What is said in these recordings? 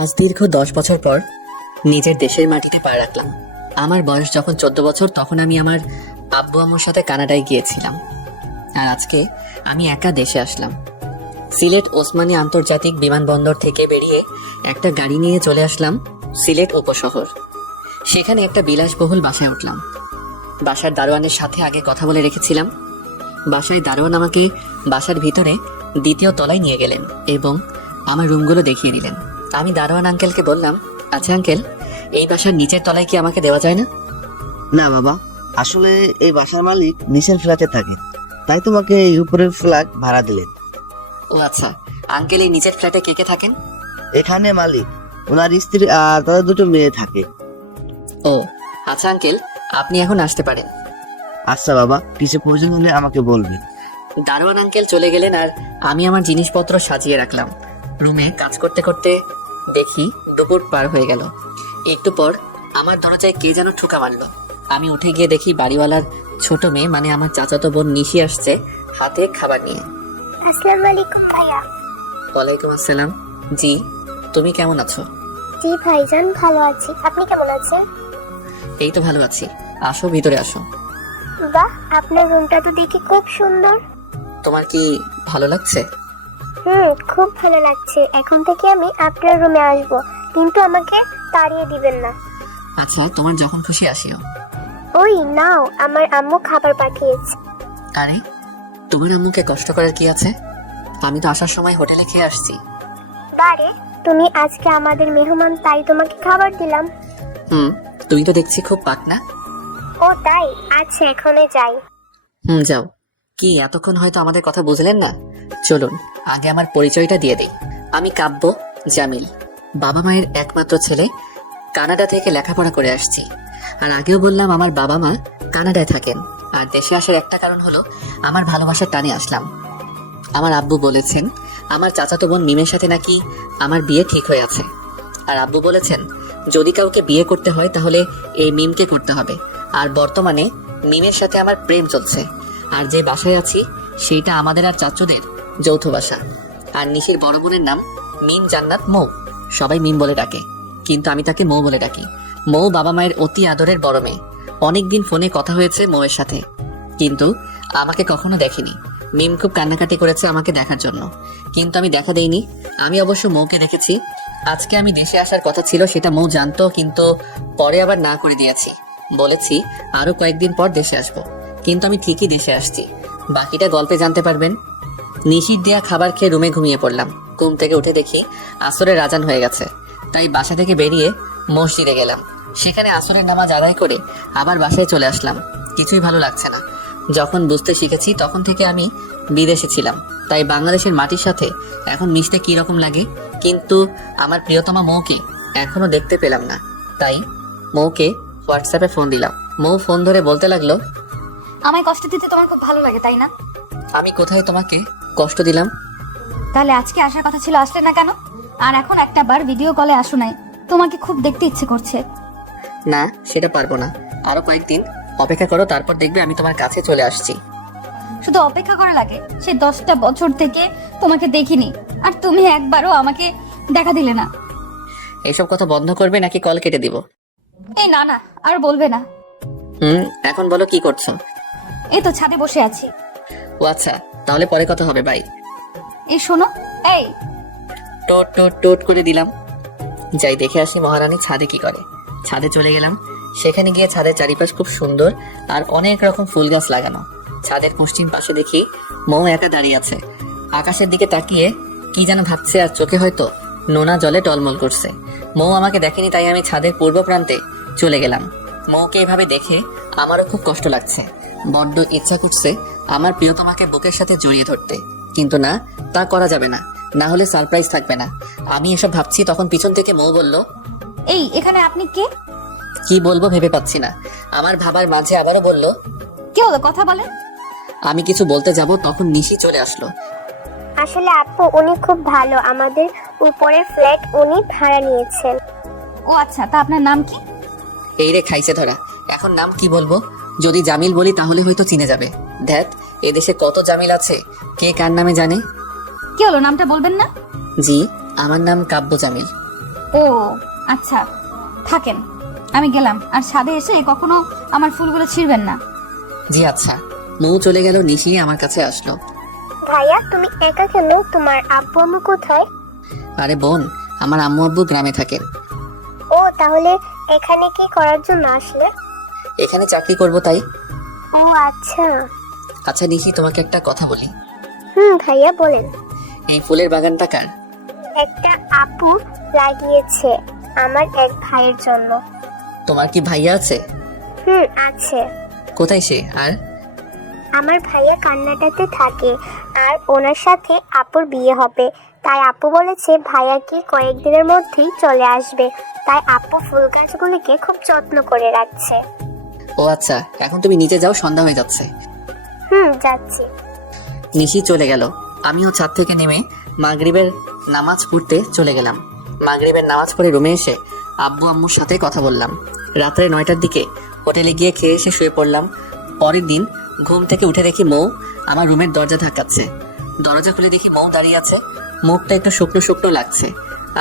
আজ দীর্ঘ 10 বছর পর নিজের দেশের মাটিতে পা রাখলাম। আমার বয়স যখন 14 বছর তখন আমি আমার আব্বু আম্মুর সাথে কানাডায় গিয়েছিলাম। আর আজকে আমি একা দেশে আসলাম। সিলেট ওসমানী আন্তর্জাতিক বিমানবন্দর থেকে বেরিয়ে একটা গাড়ি নিয়ে চলে আসলাম সিলেট উপশহর। সেখানে একটা বিলাসবহুল বাসায় উঠলাম। বাসার দারোয়ানের সাথে আগে কথা বলে রেখেছিলাম। বাসায় দারোয়ান আমাকে বাসার ভিতরে দ্বিতীয় তলায় নিয়ে গেলেন এবং আমার রুমগুলো দেখিয়ে দিলেন। আমি দারোয়ান আঙ্কেলকে বললাম, আচ্ছা আঙ্কেল, এই বাসার নিচের তলায় কি আমাকে দেওয়া যায় না? না বাবা, আসলে এই বাসার মালিক নিচের ফ্ল্যাটে থাকে, তাই তোমাকে এই উপরের ফ্ল্যাট ভাড়া দিলেন। ও আচ্ছা, আঙ্কেল এই নিচের ফ্ল্যাটে কে কে থাকেন? এখানে মালিক, ওনার স্ত্রী আর তাদের দুটো মেয়ে থাকে। ও আচ্ছা আঙ্কেল, আপনি এখন আসতে পারেন। আচ্ছা বাবা, কিছু প্রয়োজন হলে আমাকে বলবেন। দারোয়ান আঙ্কেল চলে গেলেন আর আমি আমার জিনিসপত্র সাজিয়ে রাখলাম। রুমে কাজ করতে করতে দেখি দুপুর পার হয়ে গেল। একটু পর আমার দরজায় কে যেন ঠুকা মারলো। আমি উঠে গিয়ে দেখি বাড়িওয়ালার ছোট মেয়ে মানে আমার চাচাতো বোন নিশি আসছে হাতে খাবার নিয়ে। আসসালামু আলাইকুম ভাইয়া। ওয়ালাইকুম আসসালাম। জি, তুমি কেমন আছো? জি ভাইজান, ভালো আছি। আপনি কেমন আছেন? এই তো ভালো আছি, আসো ভিতরে আসো। বাহ, আপনার রুমটা তো দেখি খুব সুন্দর। তোমার কি ভালো লাগছে? খুব ভালো লাগছে। এখন থেকে আমি আপনার রুমে আসব, কিন্তু আমাকে তাড়িয়ে দিবেন না। আচ্ছা, তোমার যখন খুশি আসিও। ওই নাও, আমার আম্মু খাবার পাঠিয়েছে। আরে, তোমার আম্মুকে কষ্ট করার কি আছে? আমি তো আসার সময় হোটেলে খেয়ে আসছি। বারে, তুমি আজকে আমাদের মেহমান, তাই তোমাকে খাবার দিলাম। তুমি তো দেখছি খুব পাকনা। ও তাই? আচ্ছা, এখনই যাই। যাও। কি এতক্ষণ হয়তো আমাদের কথা বুঝলেন না? চলুন আগে আমার পরিচয়টা দিয়ে দিই। আমি কাব্য জামিল, বাবা মায়ের একমাত্র ছেলে। কানাডা থেকে লেখাপড়া করে আসছি। আর আগেও বললাম আমার বাবা মা কানাডায় থাকেন। আর দেশে আসার একটা কারণ হলো আমার ভালোবাসার টানে আসলাম। আমার আব্বু বলেছেন আমার চাচাতো বোন মিমের সাথে নাকি আমার বিয়ে ঠিক হয়ে আছে। আর আব্বু বলেছেন যদি কাউকে বিয়ে করতে হয় তাহলে এই মিমকে করতে হবে। আর বর্তমানে মিমের সাথে আমার প্রেম চলছে। আর যে বাসায় আছি সেইটা আমাদের আর চাচুদের যৌথ বাসা। আর নিশির বড় বোনের নাম মিম জান্নাত মৌ। সবাই মিম বলে ডাকে, কিন্তু আমি তাকে মৌ বলে ডাকি। মৌ বাবা মায়ের অতি আদরের বড় মেয়ে। অনেকদিন ফোনে কথা হয়েছে মৌয়ের সাথে, কিন্তু আমাকে কখনো দেখেনি। মিম খুব কান্নাকাটি করেছে আমাকে দেখার জন্য, কিন্তু আমি দেখা দেইনি। আমি অবশ্য মৌকে দেখেছি। আজকে আমি দেশে আসার কথা ছিল সেটা মৌ জানতো, কিন্তু পরে আবার না করে দিয়েছি। বলেছি আরো কয়েকদিন পর দেশে আসবো, কিন্তু আমি ঠিকই দেশে আসছি। বাকিটা গল্পে জানতে পারবেন। নিশির দেয়া খাবার খেয়ে রুমে ঘুমিয়ে পড়লাম। ঘুম থেকে উঠে দেখি আসরের আজান হয়ে গেছে, তাই বাসা থেকে বেরিয়ে মসজিদে গেলাম। সেখানে আসরের নামাজ আদায় করে আবার বাসায় চলে আসলাম। কিছুই ভালো লাগছে না। যখন বুঝতে শিখেছি তখন থেকে আমি বিদেশে ছিলাম, তাই বাংলাদেশের মাটির সাথে এখন মিশতে কি রকম লাগে। কিন্তু আমার প্রিয়তমা মৌকে এখনো দেখতে পেলাম না, তাই মৌকে হোয়াটসঅ্যাপে ফোন দিলাম। মৌ ফোন ধরে বলতে লাগলো, আমায় কষ্ট দিতে তোমার খুব ভালো লাগে, তাই না? আমি কোথায় তোমাকে কষ্ট দিলাম? তাহলে আজকে আসার কথা ছিল, আসলে না কেন? আর এখন একটা বার ভিডিও কলে আসো নাই, তোমাকে খুব দেখতে ইচ্ছে করছে। না, সেটা পারবো না। আরো কয়েকদিন অপেক্ষা করো, তারপর দেখবে আমি তোমার কাছে চলে আসছি। শুধু অপেক্ষা করা লাগে? সে 10টা বছর থেকে তোমাকে দেখিনি, আর তুমি একবারও আমাকে দেখা দিলে না। এসব কথা বন্ধ করবে নাকি কল কেটে দিব? এই না না, আর বলবে না। এখন বলো কি করছো? এই তো ছাদে বসে আছি। ও আচ্ছা, তাহলে পরে কথা হবে, বাই। এই শোনো, এই টোট টোট টোট করে দিলাম। যাই দেখে আসি মহারানী ছাদে কি করে। ছাদে চলে গেলাম। সেখানে গিয়ে ছাদের চারিপাশ খুব সুন্দর আর অনেক রকম ফুল গাছ লাগানো। ছাদের পশ্চিম পাশে দেখি মৌ একা দাঁড়িয়ে আছে। আকাশের দিকে তাকিয়ে কি যেন ভাবছে, আর চোখে হয়তো নোনা জলে টলমল করছে। মৌ আমাকে দেখেনি, তাই আমি ছাদের পূর্ব প্রান্তে চলে গেলাম। মৌকে এভাবে দেখে আমারও খুব কষ্ট লাগছে। বড্ড ইচ্ছা করছে আমার প্রিয়তমাকে বুকের সাথে জড়িয়ে ধরতে, কিন্তু না, তা করা যাবে না, না হলে সারপ্রাইজ থাকবে না। আমি এসব ভাবছি, তখন পিছন থেকে মৌ বলল, এই এখানে আপনি কে? কি বলবো ভেবে পাচ্ছি না। আমার ভাবার মাঝে আবারও বলল, কে হলো, কথা বলে। আমি কিছু বলতে যাব, তখন নিশি চলে আসলো। আসলে আপু, উনি খুব ভালো। আমাদের উপরের ফ্ল্যাট উনি ভাড়া নিয়েছেন। ও আচ্ছা, তা আপনার নাম কি? এই রে খাইছে ধরা, এখন নাম কি বলবো? যদি জামিল বলি তাহলে হয়তো চিনে যাবে। ধ্যাত, এদেশে কত জামিল আছে, কে কার নামে জানে। কি হলো, নামটা বলবেন না? জি, আমার নাম কাব্য জামিল। ও আচ্ছা, থাকেন, আমি গেলাম। আর ছাদে এসে কখনো আমার ফুলগুলো ছিঁড়বেন না। জি আচ্ছা। মৌ চলে গেল, নিশি আমার কাছে আসলো। ভাইয়া তুমি একা কেন? তোমার আব্বু আম্মু কোথায়? আরে বোন, আমার আম্মু আব্বু গ্রামে থাকেন। ও তাহলে এখানে কি করার জন্য আসলে? এখানে চাকরি করব তাই। ও আচ্ছা। আচ্ছা নিশি, তোমাকে একটা কথা বলি। ভাইয়া বলেন। এই ফুলের বাগানটা কার? একটা আপু লাগিয়েছে আমার এক ভাইয়ের জন্য। তোমার কি ভাইয়া আছে? আছে। কোথায় সে? আর আমার ভাইয়া কান্নাটাতে থাকে, আর ওনার সাথে আপুর বিয়ে হবে। তাই আপু বলেছে ভাইয়া কি কয়েকদিনের মধ্যেই চলে আসবে। তাই আপু ফুল গাছগুলিকে খুব যত্ন করে রাখছে। ও আচ্ছা, এখন তুমি নিচে যাও, সন্ধ্যা হয়ে যাচ্ছে। যাচ্ছি। নিশি চলে গেল। আমিও ছাদ থেকে নেমে মাগরিবের নামাজ পড়তে চলে গেলাম। মাগরিবের নামাজ পড়ে রুমে এসে আব্বু আম্মুর সাথে কথা বললাম। রাত্রে 9টার দিকে হোটেলে গিয়ে খেয়ে এসে শুয়ে পড়লাম। পরের দিন ঘুম থেকে উঠে দেখি মৌ আমার রুমের দরজা ধাক্কাচ্ছে। দরজা খুলে দেখি মৌ দাঁড়িয়ে আছে। মুখটা একটু শুকনো শুকনো লাগছে,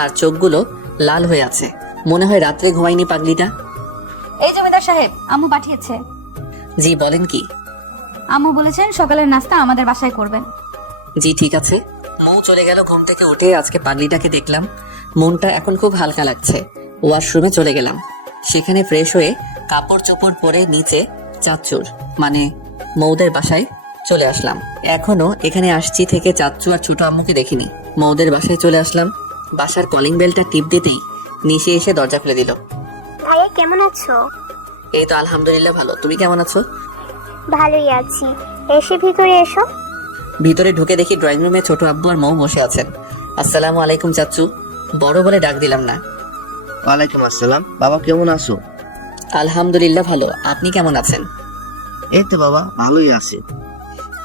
আর চোখগুলো লাল হয়ে আছে। মনে হয় রাত্রে ঘুমাইনি পাগলিটা। এই জমিদার সাহেব, আম্মু পাঠিয়েছে। জি বলেন কি? আম্মু বলেছেন সকালের নাস্তা আমাদের বাসায় করবেন। জি ঠিক আছে। মৌ চলে গেল। ঘুম থেকে উঠে আজকে পাগলিটাকে দেখলাম। মনটা এখন খুব হালকা লাগছে। ওয়াশরুমে চলে গেলাম। সেখানে ফ্রেশ হয়ে কাপড় চোপড় পরে নিচে চাচ্চুর মানে মৌদের বাসায় চলে আসলাম। এখনো এখানে আসছি থেকে চাচ্চু আর ছোট আম্মুকে দেখিনি। মৌদের বাসায় চলে আসলাম। বাসার কলিং বেলটা টিপ দিতেই নিশে এসে দরজা খুলে দিল। ভাইয়া কেমন আছো? এই তো আলহামদুলিল্লাহ ভালো। তুমি কেমন আছো? ভালোই আছি। এসে ভিতরে এসো। ভিতরে ঢুকে দেখি ড্রয়িং রুমে ছোট আব্বু আর মৌ বসে আছেন। আসসালামু আলাইকুম চাচ্চু, বড় বলে ডাক দিলাম না। ওয়ালাইকুম আসসালাম। বাবা কেমন আছো? আলহামদুলিল্লাহ ভালো। আপনি কেমন আছেন? এই তো বাবা ভালোই আছি।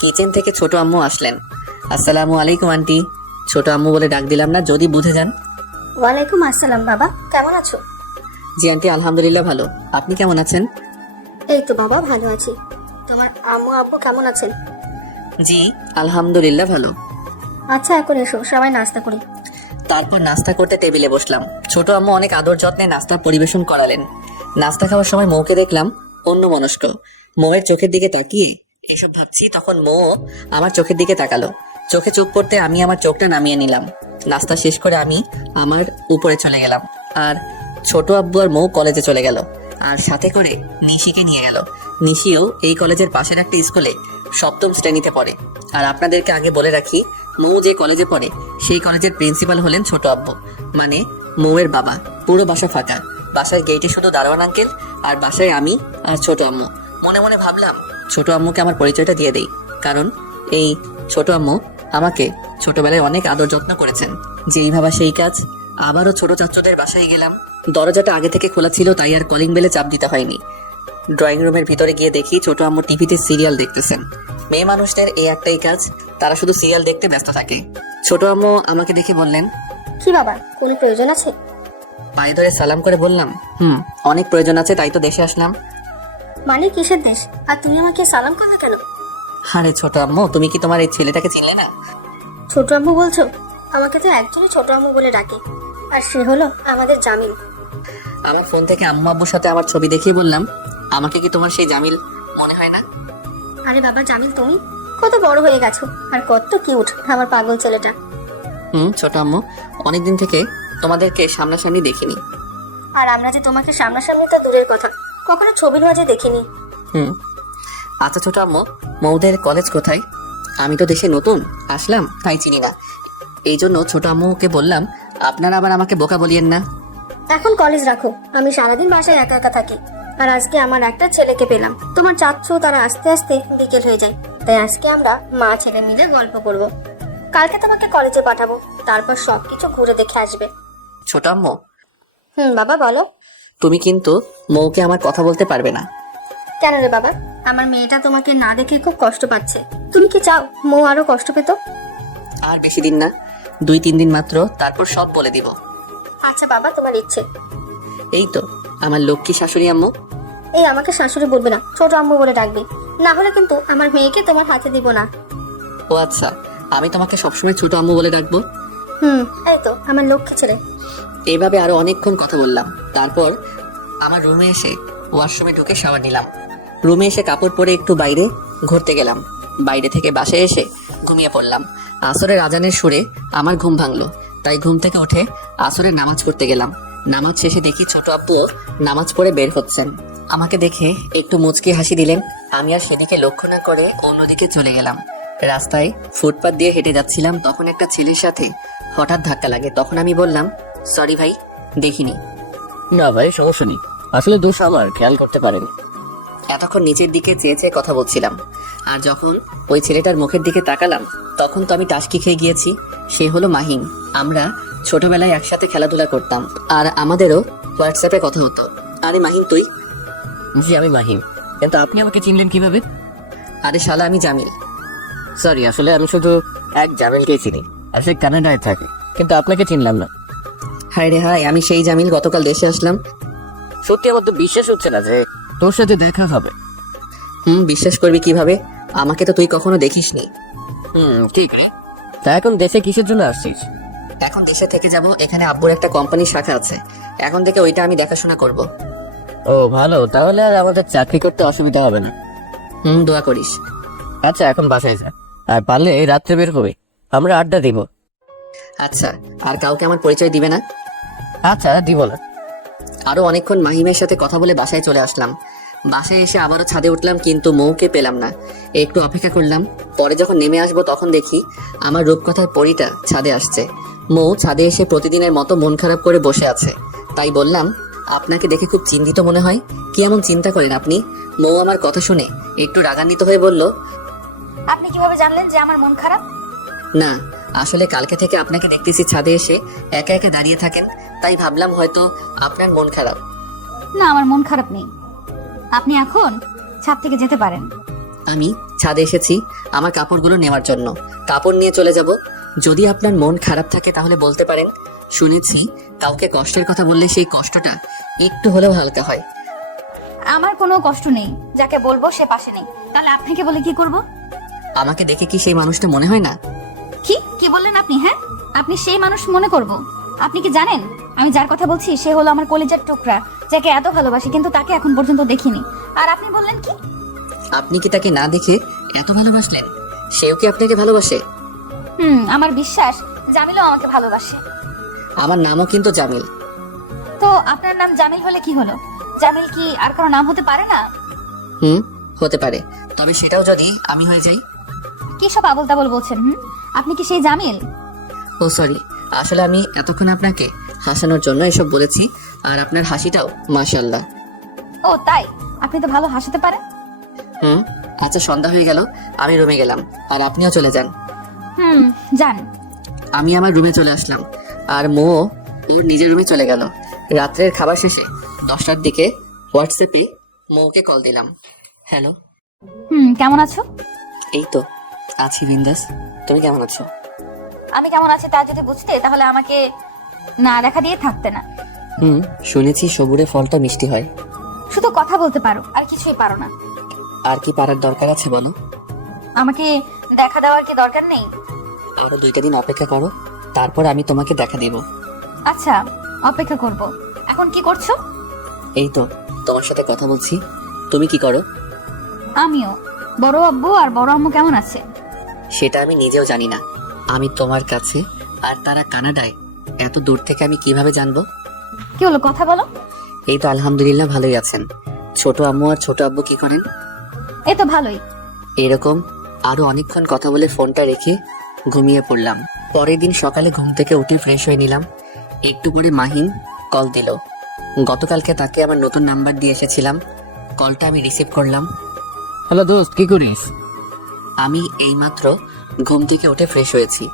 কিচেন থেকে ছোট আম্মু আসলেন। আসসালামু আলাইকুম আন্টি। ছোট আম্মু বলে ডাক দিলাম না, যদি বুঝে যান। ওয়ালাইকুম আসসালাম বাবা, কেমন আছো? জি আন্টি আলহামদুলিল্লাহ ভালো। আপনি কেমন আছেন? এই তো বাবা ভালো আছি। তোমার আম্মু আব্বু কেমন আছেন? জি আলহামদুলিল্লাহ ভালো। আচ্ছা এখন এসো, সবাই নাস্তা করি। তারপর নাস্তা করতে টেবিলে বসলাম। ছোট আম্মু অনেক আদর যত্নে নাস্তা পরিবেশন করালেন। নাস্তা খাওয়ার সময় মৌকে দেখলাম অন্যমনস্ক। মৌয়ের চোখের দিকে তাকিয়ে এসব ভাবছি, তখন মৌ আমার চোখের দিকে তাকালো। চোখে চোখ পড়তে আমি আমার চোখটা নামিয়ে নিলাম। নাস্তা শেষ করে আমি আমার উপরে চলে গেলাম, আর ছোট আব্বু আর মৌ কলেজে চলে গেল, আর সাথে করে নিশিকে নিয়ে গেল। নিশিও এই কলেজের পাশের একটা স্কুলে 7ম শ্রেণীতে পড়ে। আর আপনাদেরকে আগে বলে রাখি, মৌ যে কলেজে পড়ে সেই কলেজের প্রিন্সিপাল হলেন ছোট আব্বু, মানে মৌয়ের বাবা। পুরো বাসা ফাঁকা। বাসার গেটে শুধু দারোয়ান আঙ্কেল, আর বাসায় আমি আর ছোট আম্মু। মনে মনে ভাবলাম ছোট আম্মুকে আমার পরিচয়টা দিয়ে দেই, কারণ এই ছোট আম্মু আমাকে ছোটবেলায় অনেক আদর যত্ন করেছেন। যেই ভাবা সেই কাজ। আবারও ছোট চাচ্চুদের বাসায় গেলাম। দরজাটা আগে থেকে খোলা ছিল, তাই আর কলিং বেলে চাপ দিতে হয়নি। ড্রয়িং রুমের ভিতরে গিয়ে দেখি ছোট আম্মু টিভিতে সিরিয়াল দেখতেছেন। মেয়ে মানুষদের এই একটাই কাজ, তারা শুধু সিরিয়াল দেখতে ব্যস্ত থাকে। ছোট আম্মু আমাকে দেখে বললেন, কি বাবা, কোনো প্রয়োজন আছে? পায়ে ধরে সালাম করে বললাম, অনেক প্রয়োজন আছে, তাই তো দেশে আসলাম। মানে কিসের দেশ? আর তুমি আমাকে সালাম করলে কেন? আরে ছোট আম্মু, তুমি কি তোমার এই ছেলেটাকে চিনলে না? ছোট আম্মু বলছো? আমাকে তো একজনই ছোট আম্মু বলে ডাকে, আর সে হলো আমাদের জামিল। আমার ফোন থেকে আম্মু আব্বুর সাথে আমার ছবি দেখিয়ে বললাম, আমাকে কি তোমার সেই জামিল মনে হয় না? আরে বাবা জামিল, তুমি কত বড় হয়ে গেছো, আর কত কিউট আমার পাগল ছেলেটা। ছোট আম্মু, অনেকদিন থেকে তোমাদেরকে সামনাসামনি দেখিনি। আর আমরা যে তোমাকে সামনাসামনি তো দূরের কথা, কখনো ছবির মাঝে দেখিনি। আচ্ছা ছোট আম্মু, মৌদের কলেজ কোথায়? আমি তো দেশে নতুন আসলাম, তাই চিনি না। এই জন্য ছোট আম্মুকে বললাম, আপনারা আবার আমাকে বোকা বলিয়েন না। এখন কলেজ রাখো, আমি সারাদিন বাসায় একা একা থাকি। আর আজকে আমার একটা ছেলেকে পেলাম। তোমার চাচ্ছো তারা আস্তে আস্তে বিকেল হয়ে যায়, তাই আজকে আমরা মা ছেলে মিলে গল্প করব। কালকে তোমাকে কলেজে পাঠাবো, তারপর সবকিছু ঘুরে দেখে আসবে। ছোট আম্মু, বাবা বলো। তুমি কিন্তু মৌকে আমার কথা বলতে পারবে না। কেন রে বাবা? আমার মেয়েটা তোমাকে না দেখে খুব কষ্ট পাচ্ছে। তুমি কি চাও মৌ আরো কষ্ট পেত? আর বেশি দিন না, 2-3 দিন মাত্র, তারপর সব বলে দিব। আচ্ছা বাবা, তোমার ইচ্ছে। এই তো আমার লক্ষ্মী শাশুড়ি আম্মু। এই আমাকে শাশুড়ি বলবে না, ছোট আম্মু বলে ডাকবে, না হলে কিন্তু আমার মেয়েকে তোমার হাতে দিব না। ও আচ্ছা, আমি তোমাকে সবসময় ছোট আম্মু বলে ডাকবো। এই তো আমার লক্ষ্মী ছেলে। এভাবে আরো অনেকক্ষণ কথা বললাম। তারপর আমার রুমে এসে ওয়াশরুমে ঢুকে শাওয়ার নিলাম। রুমে এসে কাপড় পরে একটু বাইরে ঘুরতে গেলাম। বাইরে থেকে বাসায় এসে ঘুমিয়ে পড়লাম। আসরের আজানের সুরে আমার ঘুম ভাঙলো, তাই ঘুম থেকে উঠে আসরের নামাজ পড়তে গেলাম। নামাজ শেষে দেখি ছোট আব্বুও নামাজ পড়ে বের হচ্ছেন। আমাকে দেখে একটু মুচকি হাসি দিলেন। আমি আর সেদিকে লক্ষ্য না করে অন্যদিকে চলে গেলাম। রাস্তায় ফুটপাত দিয়ে হেঁটে যাচ্ছিলাম, তখন একটা ছেলের সাথে হঠাৎ ধাক্কা লাগে। তখন আমি বললাম, সরি ভাই, দেখিনি। না ভাই, সমস্যা নেই, আসলে দোষ আমার, খেয়াল করতে পারেন। এতক্ষণ নিচের দিকে চেয়ে চেয়ে কথা বলছিলাম, আর যখন ওই ছেলেটার মুখের দিকে তাকালাম তখন তো আমি টাসকি খেয়ে গিয়েছি। সে হলো মাহিন। আমরা ছোটবেলায় একসাথে খেলাধুলা করতাম, আর আমাদেরও হোয়াটসঅ্যাপে কথা হতো। আরে মাহিন তুই? জি আমি মাহিম, কিন্তু আপনি আমাকে চিনলেন কিভাবে? আরে শালা, আমি জামিল। সরি, আসলে আমি শুধু এক জামিলকেই চিনি, আর সে কানাডায় থাকে, কিন্তু আপনাকে চিনলাম না। হায় রে হায়, আমি সেই জামিল, গতকাল দেশে আসলাম। সত্যি আমার তো বিশ্বাস হচ্ছে না যে তোর সাথে দেখা হবে। বিশ্বাস করবি কিভাবে? আমাকে তো তুই কখনো দেখিসনি। ঠিক রে। তা এখন দেশে কিসের জন্য আসছিস? এখন দেশে থেকে যাব, এখানে আব্বুর একটা কোম্পানির শাখা আছে, এখন থেকে ওইটা আমি দেখাশোনা করব। ও ভালো, তাহলে আর আমাদের চাকরি করতে অসুবিধা হবে না। দোয়া করিস। আচ্ছা এখন বাসায় যা, আর পারলে এই রাত্রে বের হবে, আমরা আড্ডা দিব। আচ্ছা, আর কাউকে আমার পরিচয় দিবে না? আচ্ছা দিব না। আরো অনেকক্ষণ মাহিমের সাথে কথা বলে বাসায় চলে আসলাম। বাসায় এসে আবারও ছাদে উঠলাম, কিন্তু মৌকে পেলাম না। একটু অপেক্ষা করলাম, পরে যখন নেমে আসবো তখন দেখি আমার রূপকথার পরীটা ছাদে আসছে। মৌ ছাদে এসে প্রতিদিনের মতো মন খারাপ করে বসে আছে। তাই বললাম, আপনাকে দেখে খুব চিন্তিত মনে হয়, কি এমন চিন্তা করেন আপনি? মৌ আমার কথা শুনে একটু রাগান্বিত হয়ে বলল, আপনি কিভাবে জানলেন যে আমার মন খারাপ? না, আসলে কালকে থেকে আপনাকে দেখতেছি ছাদে এসে একা একা দাঁড়িয়ে থাকেন, তাই ভাবলাম হয়তো আপনার মন খারাপ। না, আমার মন খারাপ নেই। আপনি এখন ছাদ থেকে যেতে পারেন। আমি ছাদে এসেছি আমার কাপড়গুলো নেওয়ার জন্য, কাপড় নিয়ে চলে যাব। যদি আপনার মন খারাপ থাকে তাহলে বলতে পারেন। শুনেছি কাউকে কষ্টের কথা বললে সেই কষ্টটা একটু হলেও হালকা হয়। আমার কোনো কষ্ট নেই, যাকে বলবো সে পাশে নেই, তাহলে আপনাকে বলে কি করব? আমাকে দেখে কি সেই মানুষটা মনে হয় না? কি বললেন আপনি? হ্যাঁ, আপনি সেই মানুষ মনে করব? আপনি কি জানেন আমি যার কথা বলছি সে হলো আমার কলিজার টুকরা, যাকে এত ভালোবাসি, কিন্তু তাকে এখন পর্যন্ত দেখিনি। আর আপনি বললেন কি? আপনি কি তাকে না দেখে এত ভালোবাসলেন? সেও কি আপনাকে ভালোবাসে? আমার বিশ্বাস জামিলও আমাকে ভালোবাসে। আমার নামও কিন্তু জামিল। তো আপনার নাম জামিল হলে কি হলো? জামিল কি আর কারো নাম হতে পারে না? হতে পারে, তবে সেটাও যদি আমি হয়ে যাই। কি সব আবল তাবল বলছেন? আপনি কি সেই জামিল? ও সরি, আসলে আমি এতক্ষণ আপনাকে হাসানোর জন্য এসব বলেছি, আর আপনার হাসিটাও মাশাআল্লাহ। ও তাই? আপনি তো ভালো হাসতে পারেন। আচ্ছা, সন্ধ্যা হয়ে গেল, আমি রুমে গেলাম, আর আপনিও চলে যান। যান। আমি আমার রুমে চলে আসলাম, আর মো ওর নিজের রুমে চলে গেল। রাত্রের খাবার শেষে 10টার দিকে হোয়াটসঅ্যাপে মৌকে কল দিলাম। হ্যালো। কেমন আছো? এই তো আছি বিন্দাস, তুমি কেমন আছো? আমি কেমন আছি তা যদি বুঝতে তাহলে আমাকে না দেখা দিয়ে থাকতে না। শুনেছি সবুরে ফলটা মিষ্টি হয়। শুধু কথা বলতে পারো, আর কিছুই পারো না। আর কি পারার দরকার আছে বলো? আমাকে দেখা দেওয়ার কি দরকার নেই? আরো 2টা দিন অপেক্ষা করো, তারপর আমি তোমাকে দেখা দেব। আচ্ছা, অপেক্ষা করব। এখন কি করছো? এই তো তোমার সাথে কথা বলছি। তুমি কি করো? আমিও। বড় আব্বু আর বড় আম্মু কেমন আছে? সেটা আমি নিজেও জানি না। আমি তোমার কাছে আর তারা কানাডায়, এত দূর থেকে আমি কিভাবে জানবো? কি হলো, কথা বলো। এই তো আলহামদুলিল্লাহ ভালোই আছেন। ছোট আম্মু আর ছোট আব্বু কি করেন? এই তো ভালোই। এরকম আরো অনেকক্ষণ কথা বলে ফোনটা রেখে ঘুমিয়ে পড়লাম। পরের দিন সকালে ঘুম থেকে উঠে ফ্রেশ হয়ে নিলাম। একটু পরে মাহিন কল দিল। গতকালকে তাকে আমার নতুন নাম্বার দিয়ে এসেছিলাম। কলটা আমি রিসিভ করলাম। হ্যালো দোস্ত, কি করিস? আমি এইমাত্র ঘুম থেকে উঠে ফ্রেশ হয়েছি।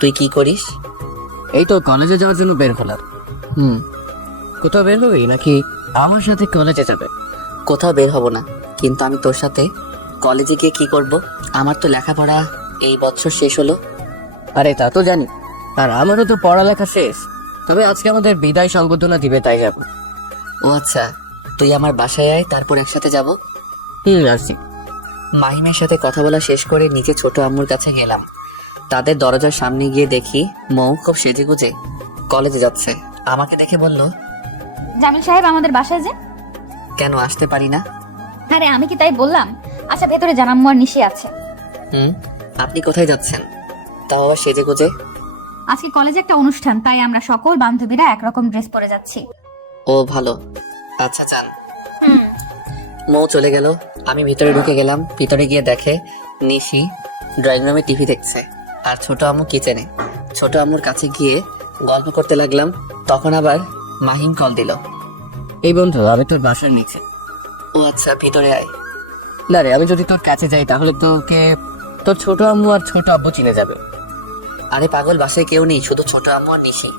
তুই কি করিস? এই তো কলেজে যাওয়ার জন্য বের হলাম। কোথাও বের হবি নাকি আমার সাথে কলেজে যাবে? কোথাও বের হব না, কিন্তু আমি তোর সাথে কলেজে গিয়ে কি করব? আমার তো লেখাপড়া এই বছর শেষ হলো। আরে তা তো জানি, আর আমারও তো পড়ালেখা শেষ, তবে আজকে আমাদের বিদায় সংবর্ধনা দিবে, তাই যাব। ও আচ্ছা, তুই আমার বাসায় আয়, তারপর একসাথে যাব। আসছি। মাহিমের সাথে কথা বলা শেষ করে নিচে ছোট আম্মুর কাছে গেলাম। তাদের দরজার সামনে গিয়ে দেখি মৌ খুব সেজেগুজে কলেজে যাচ্ছে। আমাকে দেখে বলল, জামিল সাহেব আমাদের বাসায় যে। কেন আসতে পারি না? আরে আমি কি তাই বললাম? আচ্ছা ভেতরে যান, আম্মু আর নিশি আছে। আপনি কোথায় যাচ্ছেন? তাও আবার সেজে গুজে? আজকে কলেজে একটা অনুষ্ঠান, তাই আমরা সকল বান্ধবীরা একরকম ড্রেস পরে যাচ্ছি। ও ভালো, আচ্ছা যান। মৌ চলে গেল, আমি ভিতরে ঢুকে গেলাম। ভিতরে গিয়ে দেখে নিশি ড্রয়িং রুমে টিভি দেখছে আর ছোট আম্মু কিচেনে। ছোট আম্মুর কাছে গিয়ে গল্প করতে লাগলাম, তখন আবার মাহিম কল দিল। এই বন্ধু, আমি তোর বাসার নিচে। ও আচ্ছা, ভিতরে আয়। না রে, আমি যদি তোর কাছে যাই তাহলে তোকে তোর ছোট আম্মু আর ছোট আব্বু চিনে যাবে। আরে পাগল, বাসায় কেউ নেই, শুধু ছোট আম্মু আর নিশি।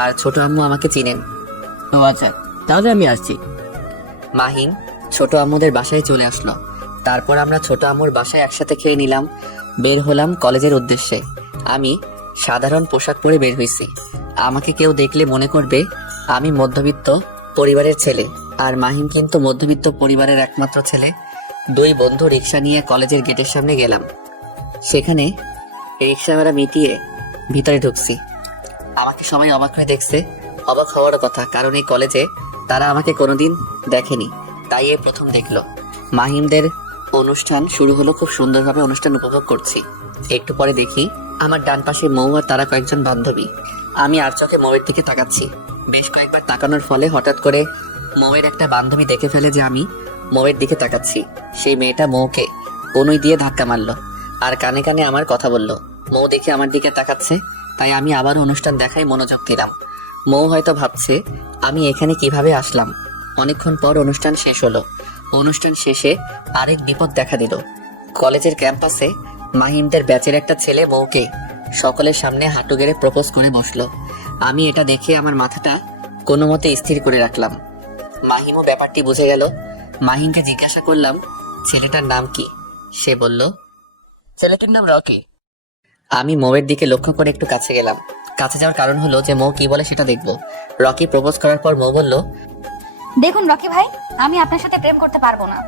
আর ছোট আম্মু আমাকে চিনেন। ও আচ্ছা, তাহলে আমি আসছি। মাহিম ছোট আম্মুদের বাসায় চলে আসলো। তারপর আমরা ছোট আম্মুর বাসায় একসাথে খেয়ে নিলাম। বের হলাম কলেজের উদ্দেশ্যে। আমি সাধারণ পোশাক পরে বের হয়েছি। আমাকে কেউ দেখলে মনে করবে আমি মধ্যবিত্ত পরিবারের ছেলে, আর মাহিম কিন্তু মধ্যবিত্ত পরিবারের একমাত্র ছেলে। দুই বন্ধু রিক্সা নিয়ে কলেজের গেটের সামনে গেলাম। সেখানে রিক্সা ভাড়া মিটিয়ে ভিতরে ঢুকছি। আমাকে সবাই অবাক হয়ে দেখছে। অবাক হওয়ার কথা, কারণ এই কলেজে তারা আমাকে কোনোদিন দেখেনি, তাই এই প্রথম দেখলো। মাহিমদের অনুষ্ঠান শুরু হলো, খুব সুন্দরভাবে অনুষ্ঠান উপভোগ করছি। একটু পরে দেখি আমার ডান পাশে মৌ আর তারা কয়েকজন বান্ধবী। আমি আর চোখে মৌয়ের দিকে তাকাচ্ছি। বেশ কয়েকবার তাকানোর ফলে হঠাৎ করে মৌয়ের একটা বান্ধবী দেখে ফেলে যে আমি মৌয়ের দিকে তাকাচ্ছি। সেই মেয়েটা মৌকে কনুই দিয়ে ধাক্কা মারলো আর কানে কানে আমার কথা বলল। মৌ দেখে আমার দিকে তাকাচ্ছে, তাই আমি আবার অনুষ্ঠান দেখায় মনোযোগ দিলাম। মৌ হয়তো ভাবছে আমি এখানে কিভাবে আসলাম। অনেকক্ষণ পর অনুষ্ঠান শেষ হলো। অনুষ্ঠান শেষে আরেক বিপদ দেখা দিল। কলেজের ক্যাম্পাসে মাহিমদের ব্যাচের একটা ছেলে মৌকে সকলের সামনে হাঁটু গেড়ে প্রপোজ করে বসলো। আমি এটা দেখে আমার মাথাটা কোনো মতে স্থির করে রাখলাম। মাহিমও ব্যাপারটি বুঝে গেল। মাহিমকে জিজ্ঞাসা করলাম ছেলেটার নাম কি। সে বলল ছেলেটির নাম রকি। আমি মৌয়ের দিকে লক্ষ্য করে একটু কাছে গেলাম। কাছে যাওয়ার কারণ হলো যে মৌ কি বলে সেটা দেখবো। রকি প্রপোজ করার পর মৌ বলল, দেখুন রকি ভাই, আমি আপনার সাথে প্রেম করতে পারবো না।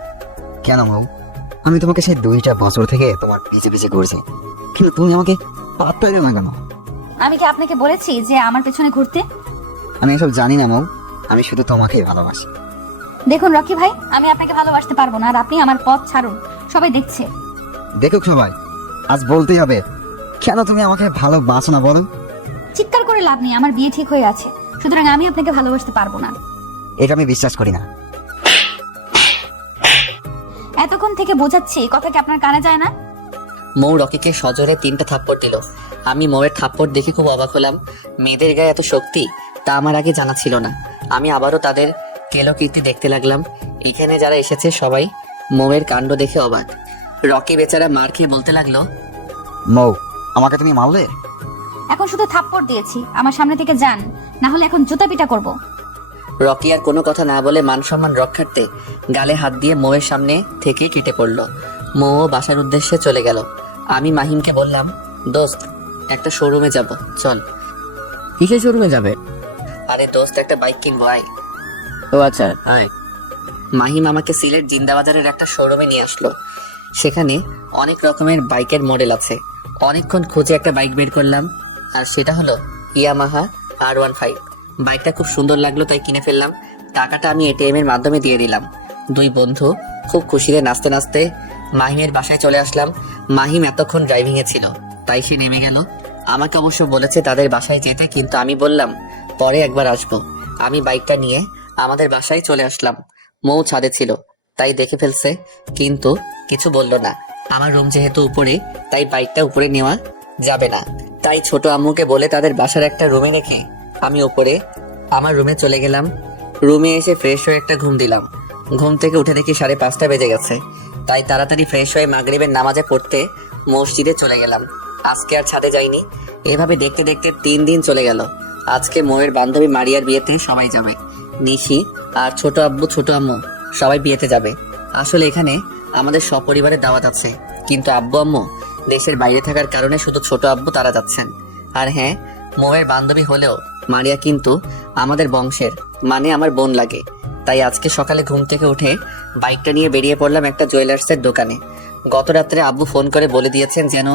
কেন মৌ? আমি তোমাকে সেই 2টা বছর থেকে তোমার পিছে পিছে ঘুরছি, কিন্তু তুমি আমাকে পাত্তাই দাও না কেন? আমি কি আপনাকে বলেছি যে আমার পেছনে ঘুরতে? আমি এসব জানি না মৌ, আমি শুধু তোমাকেই ভালোবাসি। দেখুন রকি ভাই, আমি আপনাকে ভালোবাসতে পারবো না, আর আপনি আমার পথ ছাড়ুন। সবাই দেখছে। দেখুক সবাই, আজ বলতেই হবে, কেন তুমি আমাকে ভালোবাসো না বলো? চিৎকার করে লাভ নেই, আমার বিয়ে ঠিক হয়ে আছে, সুতরাং আমি আপনাকে ভালোবাসতে পারবো না। এটা আমি বিশ্বাস করি না। এতক্ষণ থেকে বোঝাচ্ছি, কথা কি আপনার কানে যায় না? মৌ রকিকে সজোরে 3টা থাপ্পড় দিল। আমি মৌয়ের থাপ্পড় দেখে খুব অবাক হলাম। মেয়েদের গায়ে এত শক্তি, তা আমার আগে জানা ছিল না। আমি আবারও তাদের কেলকীর্তি দেখতে লাগলাম। এখানে যারা এসেছে সবাই মৌয়ের কাণ্ড দেখে অবাক। রকি বেচারা মার খেয়ে বলতে লাগলো, মৌ, আমাকে তুমি মারলে? এখন শুধু থাপ্পড় দিয়েছি, আমার সামনে থেকে যান, না হলে এখন জুতা পিটা করবো। রকি আর কোনো কথা না বলে মান সম্মান রক্ষার্থে গালে হাত দিয়ে মৌয়ের সামনে থেকে কেটে পড়লো। মৌ বাসার উদ্দেশ্যে চলে গেল। আমি মাহিমকে বললাম, দোস্ত একটা শোরুমে যাব, চল। কিসের শোরুমে যাবে? আরে দোস্ত একটা বাইক কিনবো, আয়। ও আচ্ছা, হ্যাঁ। মাহিম আমাকে সিলেট জিন্দাবাজারের একটা শোরুমে নিয়ে আসলো। সেখানে অনেক রকমের বাইকের মডেল আছে। অনেকক্ষণ খুঁজে একটা বাইক বের করলাম, আর সেটা হলো ইয়ামাহা R15। বাইকটা খুব সুন্দর লাগলো, তাই কিনে ফেললাম। টাকাটা আমি ATM এর মাধ্যমে দিয়ে দিলাম। দুই বন্ধু খুব খুশিতে নাচতে নাচতে মাহিমের বাসায় চলে আসলাম। মাহিম এতক্ষণ ড্রাইভিং এ ছিল, তাই সে নেমে গেল। আমাকে অবশ্য বলেছে তাদের বাসায় যেতে, কিন্তু আমি বললাম পরে একবার আসবো। আমি বাইকটা নিয়ে আমাদের বাসায় চলে আসলাম। মৌ ছাদে ছিল, তাই দেখে ফেলছে, কিন্তু কিছু বলল না। আমার রুম যেহেতু উপরে, তাই বাইকটা উপরে নেওয়া যাবে না। তাই ছোট আম্মুকে বলে তাদের বাসার একটা রুমে রেখে আমি উপরে আমার রুমে চলে গেলাম। রুমে এসে ফ্রেশ হয়ে একটা ঘুম দিলাম। ঘুম থেকে উঠে দেখি 5:30 বেজে গেছে, তাই তাড়াতাড়ি ফ্রেশ হয়ে মাগরিবের নামাজে পড়তে মসজিদে চলে গেলাম। আজকে আর ছাদে যাইনি। এভাবে দেখতে দেখতে 3 দিন চলে গেল। আজকে মৌয়ের বান্ধবী মারিয়ার বিয়েতে সবাই যাবে। নিশি আর ছোট আব্বু ছোট আম্মু সবাই বিয়েতে যাবে। আসলে এখানে আমাদের সপরিবারের দাওয়াত আছে, কিন্তু আব্বু আম্মু দেশের বাইরে থাকার কারণে শুধু ছোট আব্বু তারা যাচ্ছেন। আর হ্যাঁ, মৌয়ের বান্ধবী হলেও মারিয়া কিন্তু আমাদের বংশের, মানে আমার বোন লাগে। তাই আজকে সকালে ঘুম থেকে উঠে বাইকটা নিয়ে বেরিয়ে পড়লাম একটা জুয়েলার্সের দোকানে। গত রাত্রে আব্বু ফোন করে বলে দিয়েছেন যেন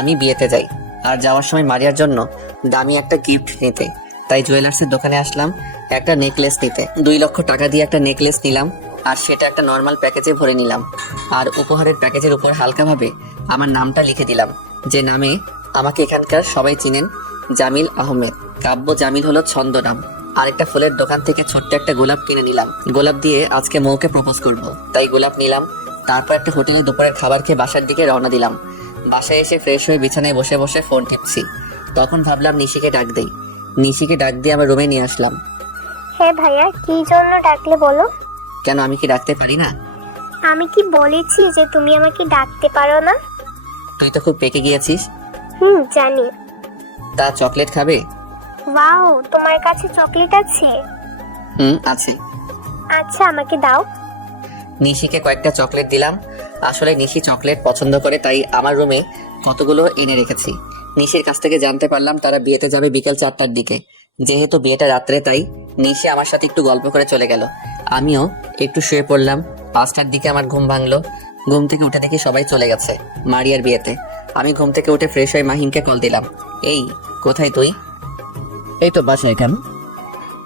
আমি বিয়েতে যাই, আর যাওয়ার সময় মারিয়ার জন্য দামি একটা গিফট নিতে। তাই জুয়েলার্সের দোকানে আসলাম একটা নেকলেস নিতে। 2 লক্ষ টাকা দিয়ে একটা নেকলেস নিলাম, আর সেটা একটা নর্মাল প্যাকেজে ভরে নিলাম। আর উপহারের প্যাকেজের উপর হালকাভাবে আমার নামটা লিখে দিলাম, যে নামে আমাকে এখানকার সবাই চিনেন, জামিল আহমেদ। কাব্য জামিল হলো ছন্দনাম। আরেকটা ফুলের দোকান থেকে ছোট্ট একটা গোলাপ কিনে নিলাম। গোলাপ দিয়ে আজকে মৌকে প্রপোজ করব, তাই গোলাপ নিলাম। তারপর একটা হোটেলে দুপুরের খাবার খেয়ে বাসার দিকে রওনা দিলাম। বাসায় এসে ফ্রেশ হয়ে বিছানায় বসে বসে ফোন টিপছি। তখন ভাবলাম নিশিকে ডাক দেই। নিশিকে ডাক দিয়ে আমার রুমে নিয়ে আসলাম। হ্যাঁ ভাইয়া, কি জন্য ডাকলে বলো? কেন, আমি কি ডাকতে পারি না? আমি কি বলেছি যে তুমি আমাকে ডাকতে পারো না? তুই তো খুব পেকে গিয়েছিস। জানি। তা চকলেট খাবে? ওয়াও, তোমার কাছে চকলেট আছে? আছে। আচ্ছা, আমাকে দাও। নিশিকে কয়েকটা চকলেট দিলাম। আসলে নিশি চকলেট পছন্দ করে, তাই আমার রুমে কতগুলো এনে রেখেছি। নিশির কাছ থেকে জানতে পারলাম তারা বিয়েতে যাবে বিকেল 4টার দিকে। যেহেতু বিয়েটা রাত্রে, তাই নিশি আমার সাথে একটু গল্প করে চলে গেল। আমিও একটু শুয়ে পড়লাম। 5টার দিকে আমার ঘুম ভাঙলো। ঘুম থেকে উঠে দেখি সবাই চলে গেছে মারিয়ার বিয়েতে। আমি ঘুম থেকে উঠে ফ্রেশ হয়ে মাহিমকে কল দিলাম। এই, কোথায় তুই? এই তো বাসায়। কেন?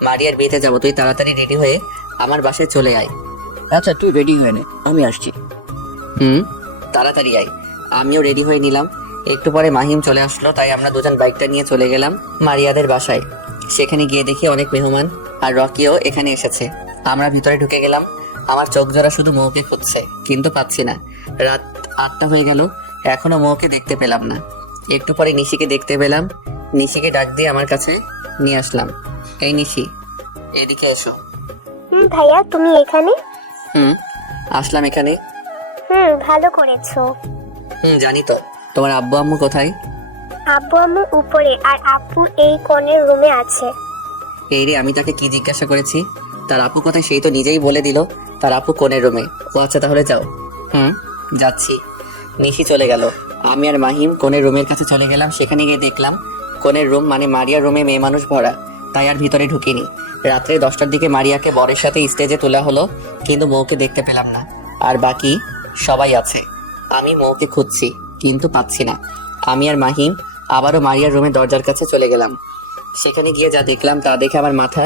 মারিয়ার বিয়েতে যাবো, তুই তাড়াতাড়ি রেডি হয়ে আমার বাসায় চলে আয়। আচ্ছা, তুই রেডি হয়ে নে, আমি আসছি। তাড়াতাড়ি আয়। আমিও রেডি হয়ে নিলাম। একটু পরে মাহিম চলে আসলো, তাই আমরা দুজন বাইকটা নিয়ে চলে গেলাম মারিয়াদের বাসায়। সেখানে গিয়ে দেখি অনেক মেহমান, আর রকিও এখানে এসেছে। আমরা ভিতরে ঢুকে গেলাম। আমার চোখ জোড়া শুধু মৌকে খুঁজছে, কিন্তু পাচ্ছি না। রাত 8টা হয়ে গেল, এখনো মৌকে দেখতে পেলাম না। একটু পরে নিশিকে দেখতে পেলাম। নিশিকে ডাক দিয়ে আমার কাছে নিয়ে আসলাম। এই নিশি, এদিকে এসো। ভাইয়া, তুমি এখানে? আসলাম এখানে। ভালো করেছো। জানি তো। তোমার আব্বু আম্মু কোথায়? আব্বু আম্মু উপরে, আর আপু এই কোণের রুমে আছে। এই রে, আমি তাকে কি জিজ্ঞাসা করেছি? তার আপু কোথায় সেই তো নিজেই বলে দিল তার আপু কোণের রুমে। ও আচ্ছা, তাহলে যাও। যাচ্ছি। নিশি চলে গেল। আমি আর মাহিম কোণের রুমের কাছে চলে গেলাম। সেখানে গিয়ে দেখলাম কোণের রুম মানে মারিয়ার রুমে মেয়ে মানুষ ভরা, তাই আর ভিতরে ঢুকিনি। রাত্রে 10টার দিকে মারিয়াকে বরের সাথে স্টেজে তোলা হলো, কিন্তু মৌকে দেখতে পেলাম না। আর বাকি সবাই আছে। আমি মৌকে খুঁজছি, কিন্তু পাচ্ছি না। আমি আর মাহিম আবারও মারিয়ার রুমে দরজার কাছে চলে গেলাম। সেখানে গিয়ে যা দেখলাম তা দেখে আমার মাথা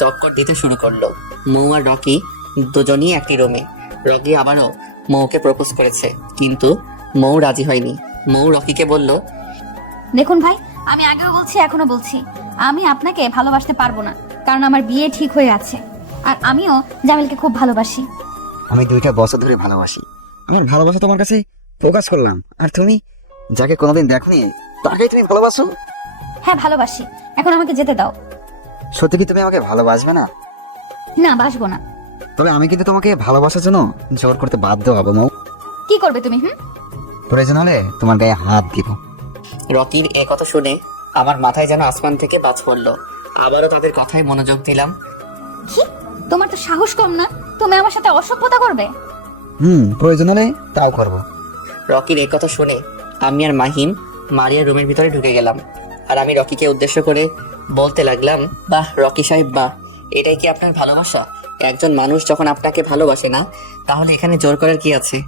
চক্কর দিতে শুরু করলো। মৌ আর রকি দুজনই একই রুমে। রকি আবারও মৌকে প্রপোজ করেছে, কিন্তু মৌ রাজি হয়নি। মৌ রকিকে বলল, দেখুন ভাই, আমি আগেও বলছি, এখনো বলছি, আমি আপনাকে ভালোবাসতে পারবো না, কারণ আমার বিয়ে ঠিক হয়ে আছে। আর আমিও জামিলকে খুব ভালোবাসি। আমি 2টা বছর ধরে ভালোবাসি। আমার ভালোবাসা তোমার কাছে প্রকাশ করলাম, আর তুমি যাকে কোনোদিন দেখোনি তাকেই তুমি ভালোবাসো? হ্যাঁ, ভালোবাসি। এখন আমাকে যেতে দাও। সত্যি কি তুমি আমাকে ভালোবাসবে না? না, বাসবো না। তবে আমি কিন্তু তোমাকে ভালোবাসার জন্য জোর করতে বাধ্য হবো মৌ। কি করবে তুমি? প্রয়োজন হলে তোমার গায়ে হাত দিব। রকির এ কথা শুনে আমার মাথায় যেন আসমান থেকে বাজ পড়লো। আবারও তাদের কথায় মনোযোগ দিলাম। কি, তোমার তো সাহস কম না? তুমি আমার সাথে অসভ্যতা করবে? প্রয়োজন হলে তাও করবো। রকির এ কথা শুনে আমি আর মাহিম মারিয়ার রুমের ভিতরে ঢুকে গেলাম। আর আমি রকিকে উদ্দেশ্য করে বলতে লাগলাম, বাহ রকি সাহেব, বাহ, এটাই কি আপনার ভালোবাসা? একজন মানুষ যখন আপনাকে ভালোবাসে না, তাহলে এখানে জোর করার কি আছে?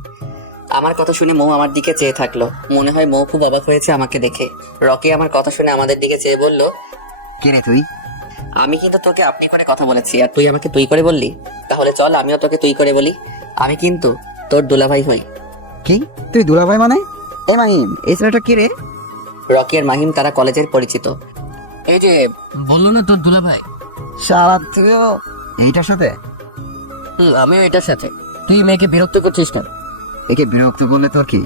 আমার কথা শুনে মৌ আমার দিকে চেয়ে থাকলো। মনে হয় মৌ খুব অবাক হয়েছে আমাকে দেখে। রকি আমার কথা শুনে আমাদের দিকে চেয়ে বলল, কে রে তুই? আমি কিন্তু তোকে আপনি করে কথা বলেছি, আর তুই আমাকে তুই করে বললি। তাহলে চল আমিও তোকে তুই করে বলি। আমি কিন্তু তোর দুলাভাই হই। কি, তুই দুলাভাই মানে? এই মাহিম, এই ছেলেটা কি রে? রকি আর মাহিম তারা কলেজের পরিচিত। এই যে বললো না তোর দুলা ভাই। সারা তুইও এইটার সাথে? আমিও এটার সাথে। তুই মেয়েকে বিরক্ত করছিস কেন? একে বিরক্ত করলে তোর কি?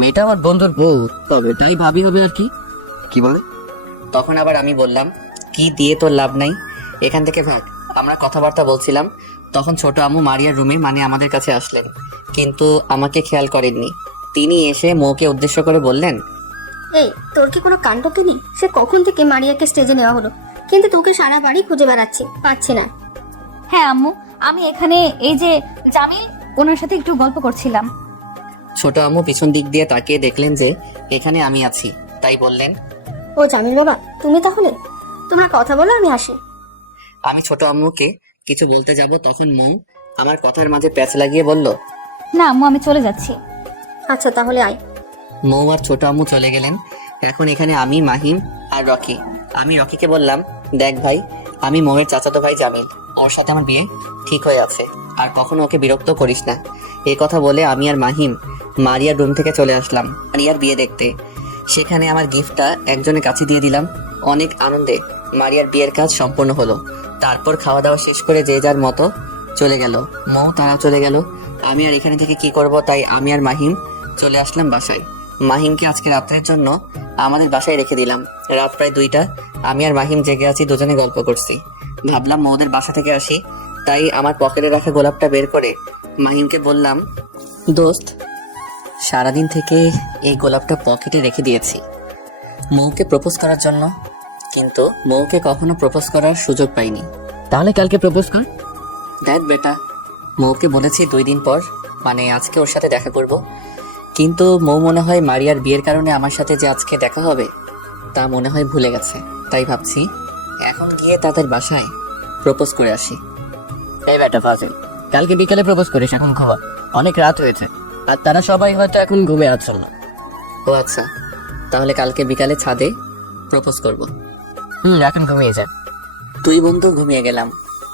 মেয়েটা আমার বন্ধুর বউ, তবে তাই ভাবি হবে আর কি। কি বলে? তখন আবার আমি বললাম, কি দিয়ে তোর লাভ নাই, এখান থেকে ভাগ। আমরা কথাবার্তা বলছিলাম, তখন ছোট আম্মু মারিয়ার রুমে মানে আমাদের কাছে আসলেন, কিন্তু আমাকে খেয়াল করেননি। তিনি এসে মৌকে উদ্দেশ্য করে বললেন, এই, তোর কি কোনো কাণ্ড নেই? সে কখন থেকে মারিয়াকে স্টেজে নেওয়া হলো, কিন্তু তোকে সারা বাড়ি খুঁজে বেড়াচ্ছি, পাচ্ছি না। হ্যাঁ আম্মু, আমি এখানে এই যে জামিল, ওনার সাথে একটু গল্প করছিলাম। ছোট আম্মু পিছন দিক দিয়ে তাকিয়ে দেখলেন যে এখানে আমি আছি, তাই বললেন, ও জামিল বাবা, তুমি তাহলে? তোমরা কথা বলো, আমি আসি। আমি ছোট আম্মুকে কিছু বলতে যাব, তখন মৌ আমার কথার মাঝে প্যাচ লাগিয়ে বলল, না আম্মু, আমি চলে যাচ্ছি। আচ্ছা, তাহলে আয়। মৌ আর ছোট আম্মু চলে গেলেন। এখন এখানে আমি, মাহিম আর রকি। আমি রকিকে বললাম, দেখ ভাই, আমি মৌয়ের চাচাতো ভাই জামিল, ওর সাথে আমার বিয়ে ঠিক হয়ে আছে, আর কখনো ওকে বিরক্ত করিস না। এই কথা বলে আমি আর মাহিম মারিয়ার রুম থেকে চলে আসলাম মারিয়ার বিয়ে দেখতে। সেখানে আমার গিফটটা একজনের কাছে দিয়ে দিলাম। অনেক আনন্দে মারিয়ার বিয়ের কাজ সম্পূর্ণ হলো। তারপর খাওয়া দাওয়া শেষ করে যে যার মতো চলে গেল। মৌ তারা চলে গেল। আমি আর এখানে থেকে কি করব, তাই আমি আর মাহিম চলে আসলাম বাসায়। মাহিমকে আজকে রাত্রের জন্য আমাদের বাসায় রেখে দিলাম। রাত প্রায় 2টা। আমি আর মাহিম জেগে আছি, দুজনে গল্প করছি। ভাবলাম মৌদের বাসা থেকে আসি, তাই আমার পকেটে রাখা গোলাপটা বের করে মাহিমকে বললাম, দোস্ত, সারাদিন থেকে এই গোলাপটা পকেটে রেখে দিয়েছি মৌকে প্রপোজ করার জন্য, কিন্তু মৌকে কখনো প্রপোজ করার সুযোগ পাইনি। তাহলে কালকে প্রপোজ কর। দেখ বেটা, মৌকে বলেছি 2 দিন পর, মানে আজকে ওর সাথে দেখা করব, কিন্তু মৌ মনে হয় মারিয়ার বিয়ের কারণে আমার সাথে যে আজকে দেখা হবে তা মনে হয় ভুলে গেছে। তাই ভাবছি এখন গিয়ে তাদের বাসায় প্রপোজ করে আসি। এই বেটা ফাজিল, কালকে বিকালে প্রপোজ করিস, এখন ঘুমা, অনেক রাত হয়েছে, আর তারা সবাই হয়তো এখন ঘুমে আছেন না। ও আচ্ছা, তাহলে কালকে বিকালে ছাদে প্রপোজ করব। এখন ঘুমিয়ে যাক। 2 বন্ধু ঘুমিয়ে গেলাম।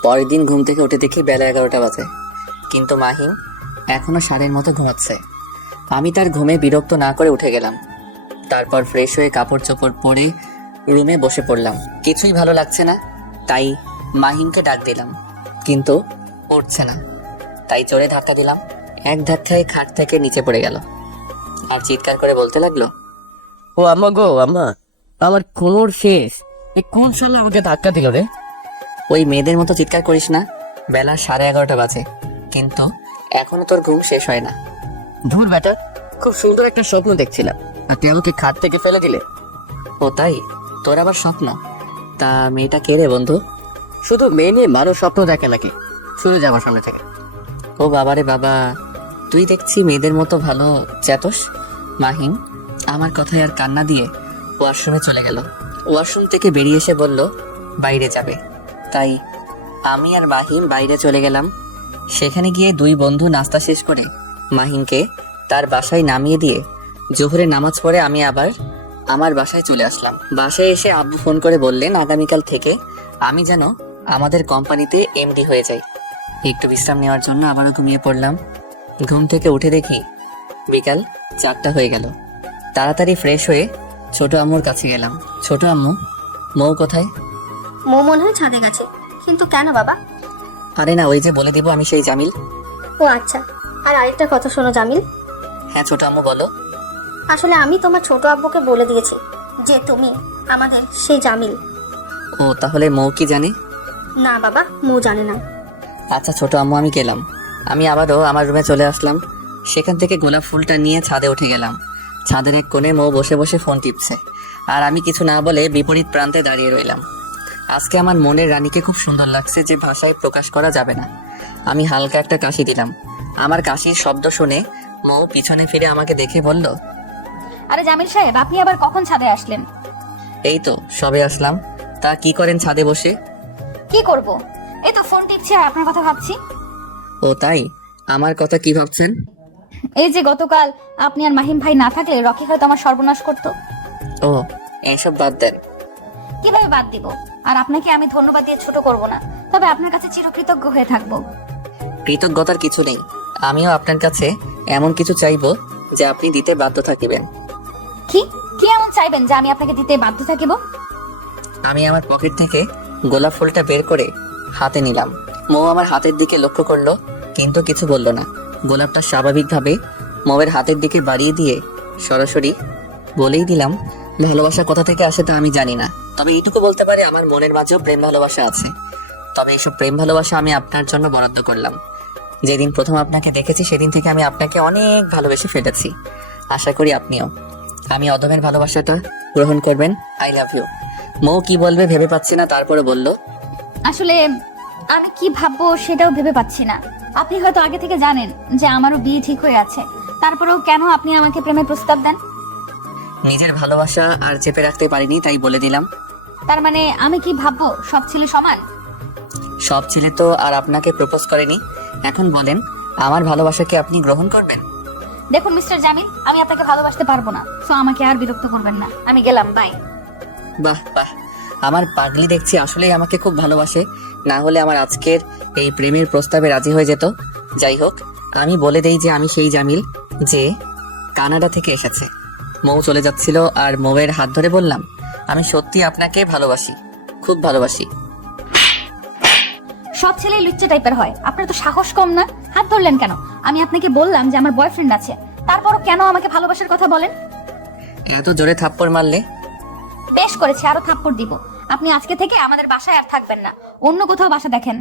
পরের দিন ঘুম থেকে উঠে দেখি বেলা 11টা বাজে, কিন্তু মাহিম এখনো সারের মতো ঘুমাচ্ছে। আমি তার ঘুমে বিরক্ত না করে উঠে গেলাম। তারপর ফ্রেশ হয়ে কাপড় চোপড় পরে রুমে বসে পড়লাম। কিছুই ভালো লাগছে না, তাই মাহিমকে ডাক দিলাম, কিন্তু উঠছে না। তাই জোরে ধাক্কা দিলাম। এক ধাক্কায় খাট থেকে নিচে পড়ে গেল আর চিৎকার করে বলতে লাগলো, ও আম্মা গো আম্মা, আমার কোমর শেষ, এই কোন সালে আমাকে ধাক্কা দিল রে? ওই মেয়েদের মতো চিৎকার করিস না, বেলা 11:30 বাজে, কিন্তু এখনো তোর ঘুম শেষ হয় না। ধুর বেটা, খুব সুন্দর একটা স্বপ্ন দেখছিলাম, আর তুই আমাকে খাট থেকে ফেলে দিলে। ও তাই, তোর আবার স্বপ্ন? তা মেয়েটা কে রে বন্ধু? শুধু মেয়ে নিয়ে মানুষ স্বপ্ন দেখে নাকি? সরে যাবার সামনে থেকে। ও বাবারে বাবা, তুই দেখছি মেয়েদের মতো ভালো চেতস। মাহিম আমার কথায় আর কান্না দিয়ে ওয়াশরুমে চলে গেল। ওয়াশরুম থেকে বেরিয়ে এসে বলল বাইরে যাবে, তাই আমি আর মাহিম বাইরে চলে গেলাম। সেখানে গিয়ে 2 বন্ধু নাস্তা শেষ করে মাহিমকে তার বাসায় নামিয়ে দিয়ে জোহরের নামাজ পড়ে আমি আবার আমার বাসায় চলে আসলাম। বাসায় এসে আব্বু ফোন করে বললেন আগামীকাল থেকে আমি যেন আমাদের কোম্পানিতে এমডি হয়ে যাই। একটু বিশ্রাম নেওয়ার জন্য আবারও ঘুমিয়ে পড়লাম। ঘুম থেকে উঠে দেখি বিকাল 4টা হয়ে গেল। তাড়াতাড়ি ফ্রেশ হয়ে ছোট আম্মুর কাছে গেলাম। ছোট আম্মু, মৌ কোথায়? মৌ মনে হয় ছাদে গেছে, কিন্তু কেন বাবা? আরে না, ওই যে বলে দিব আমি সেই জামিল। ও আচ্ছা, আর আরেকটা কথা শোনো জামিল, হ্যাঁ ছোট আম্মু বলো। আসলে আমি তোমার ছোট আব্বুকে বলে দিয়েছি যে তুমি আমাদের সেই জামিল। ও তাহলে মৌ কি জানে? না বাবা, মৌ জানে না। আচ্ছা ছোট আম্মু, আমি গেলাম। আমি আবারও আমার রুমে চলে আসলাম। সেখান থেকে গোলাপ ফুলটা নিয়ে ছাদে উঠে গেলাম। ছাদের এক কোণে মৌ বসে বসে ফোন টিপছে, আর আমি কিছু না বলে বিপরীত প্রান্তে দাঁড়িয়ে রইলাম। আজকে আমার মনের রানীকে খুব সুন্দর লাগছে, যে ভাষায় প্রকাশ করা যাবে না। আমি হালকা একটা কাশি দিলাম। আমার কাশির শব্দ শুনে মৌ পিছনে ফিরে আমাকে দেখে বলল, আরে জামিল সাহেব, আপনি আবার কখন ছাদে আসলেন? এই তো সবে আসলাম। তা কি করেন ছাদে বসে? কি করব, এই তো ফোন টিপছি আর আপনার কথা ভাবছি। ও তাই, আমার কথা কি ভাবছেন? এই যে গতকাল আপনি আর মাহিম ভাই না থাকলে রকি হয়তো আমার সর্বনাশ করতো। ও এসব বাদ দেন। কিভাবে বাদ দিব? আর আপনাকে আমি ধন্যবাদ দিয়ে ছোট করব না, তবে আপনার কাছে চিরকৃতজ্ঞ হয়ে থাকবো। কৃতজ্ঞতার কিছু নেই, আমিও আপনার কাছে এমন কিছু চাইবো যে আপনি দিতে বাধ্য থাকিবেন। কি কি এমন চাইবেন যে আমি আপনাকে দিতে বাধ্য থাকিব? আমি আমার পকেট থেকে গোলাপ ফুলটা বের করে হাতে নিলাম। মৌ আমার হাতের দিকে লক্ষ্য করলো, কিন্তু কিছু বলল না। গোলাপটা স্বাভাবিকভাবে মৌয়ের হাতের দিকে বাড়িয়ে দিয়ে সরাসরি বলেই দিলাম, ভালোবাসা কোথা থেকে আসে তা আমি জানি না, তবে এইটুকু বলতে পারি আমার মনের মাঝেও প্রেম ভালোবাসা আছে। তবে এইসব প্রেম ভালোবাসা আমি আপনার জন্য বরাদ্দ করলাম। যেদিন প্রথম আপনাকে দেখেছি সেদিন থেকে আমি আপনাকে অনেক ভালোবেসে ফেলেছি। আশা করি আপনিও আমি অদমের ভালোবাসাটা গ্রহণ করবেন। I love you. মৌ কি বলবে ভেবে পাচ্ছি না, তারপরে বলল, আসলে আমি কি ভাববো সেটাও ভেবে পাচ্ছি না। আপনি হয়তো আগে থেকে জানেন যে আমারও বিয়ে ঠিক হয়ে আছে, তারপরেও কেন আপনি আমাকে প্রেমের প্রস্তাব দেন? নিজের ভালোবাসা আর চেপে রাখতে পারিনি, তাই বলে দিলাম। তার মানে আমি কি ভাববো সব ছেলে সমান? সব ছেলে তো আর আপনাকে প্রপোজ করেনি। এখন বলেন, আমার ভালোবাসাকে আপনি গ্রহণ করবেন? দেখুন মিস্টার জামিল, আমি আপনাকে ভালোবাসতে পারবো না, সো আমাকে আর বিরক্ত করবেন না। আমি গেলাম, বাই। বাহ বাহ, আমার পাগলি দেখছি আসলেই আমাকে খুব ভালোবাসে, না হলে আমার আজকের এই প্রেমের প্রস্তাবে রাজি হয়ে যেত। যাই হোক, আমি বলে দেই যে আমি সেই জামিল যে কানাডা থেকে এসেছে। মৌ চলে যাচ্ছিল আর মৌয়ের হাত ধরে বললাম, আমি সত্যি আপনাকে ভালোবাসি, খুব ভালোবাসি। সব ছেলেই লুচ্চা টাইপের হয়, আপনার তো সাহস কম না? হাত ধরলেন কেন? আমি আপনাকে বললাম যে আমার বয়ফ্রেন্ড আছে, তারপরও কেন আমাকে ভালোবাসার কথা বলেন? এত জোরে থাপ্পড় মারলে? বেশ করেছে, আরো থাপ্পড় দিব। আপনি আজকে থেকে আমাদের বাসায় আর থাকবেন না, অন্য কোথাও বাসা দেখেন।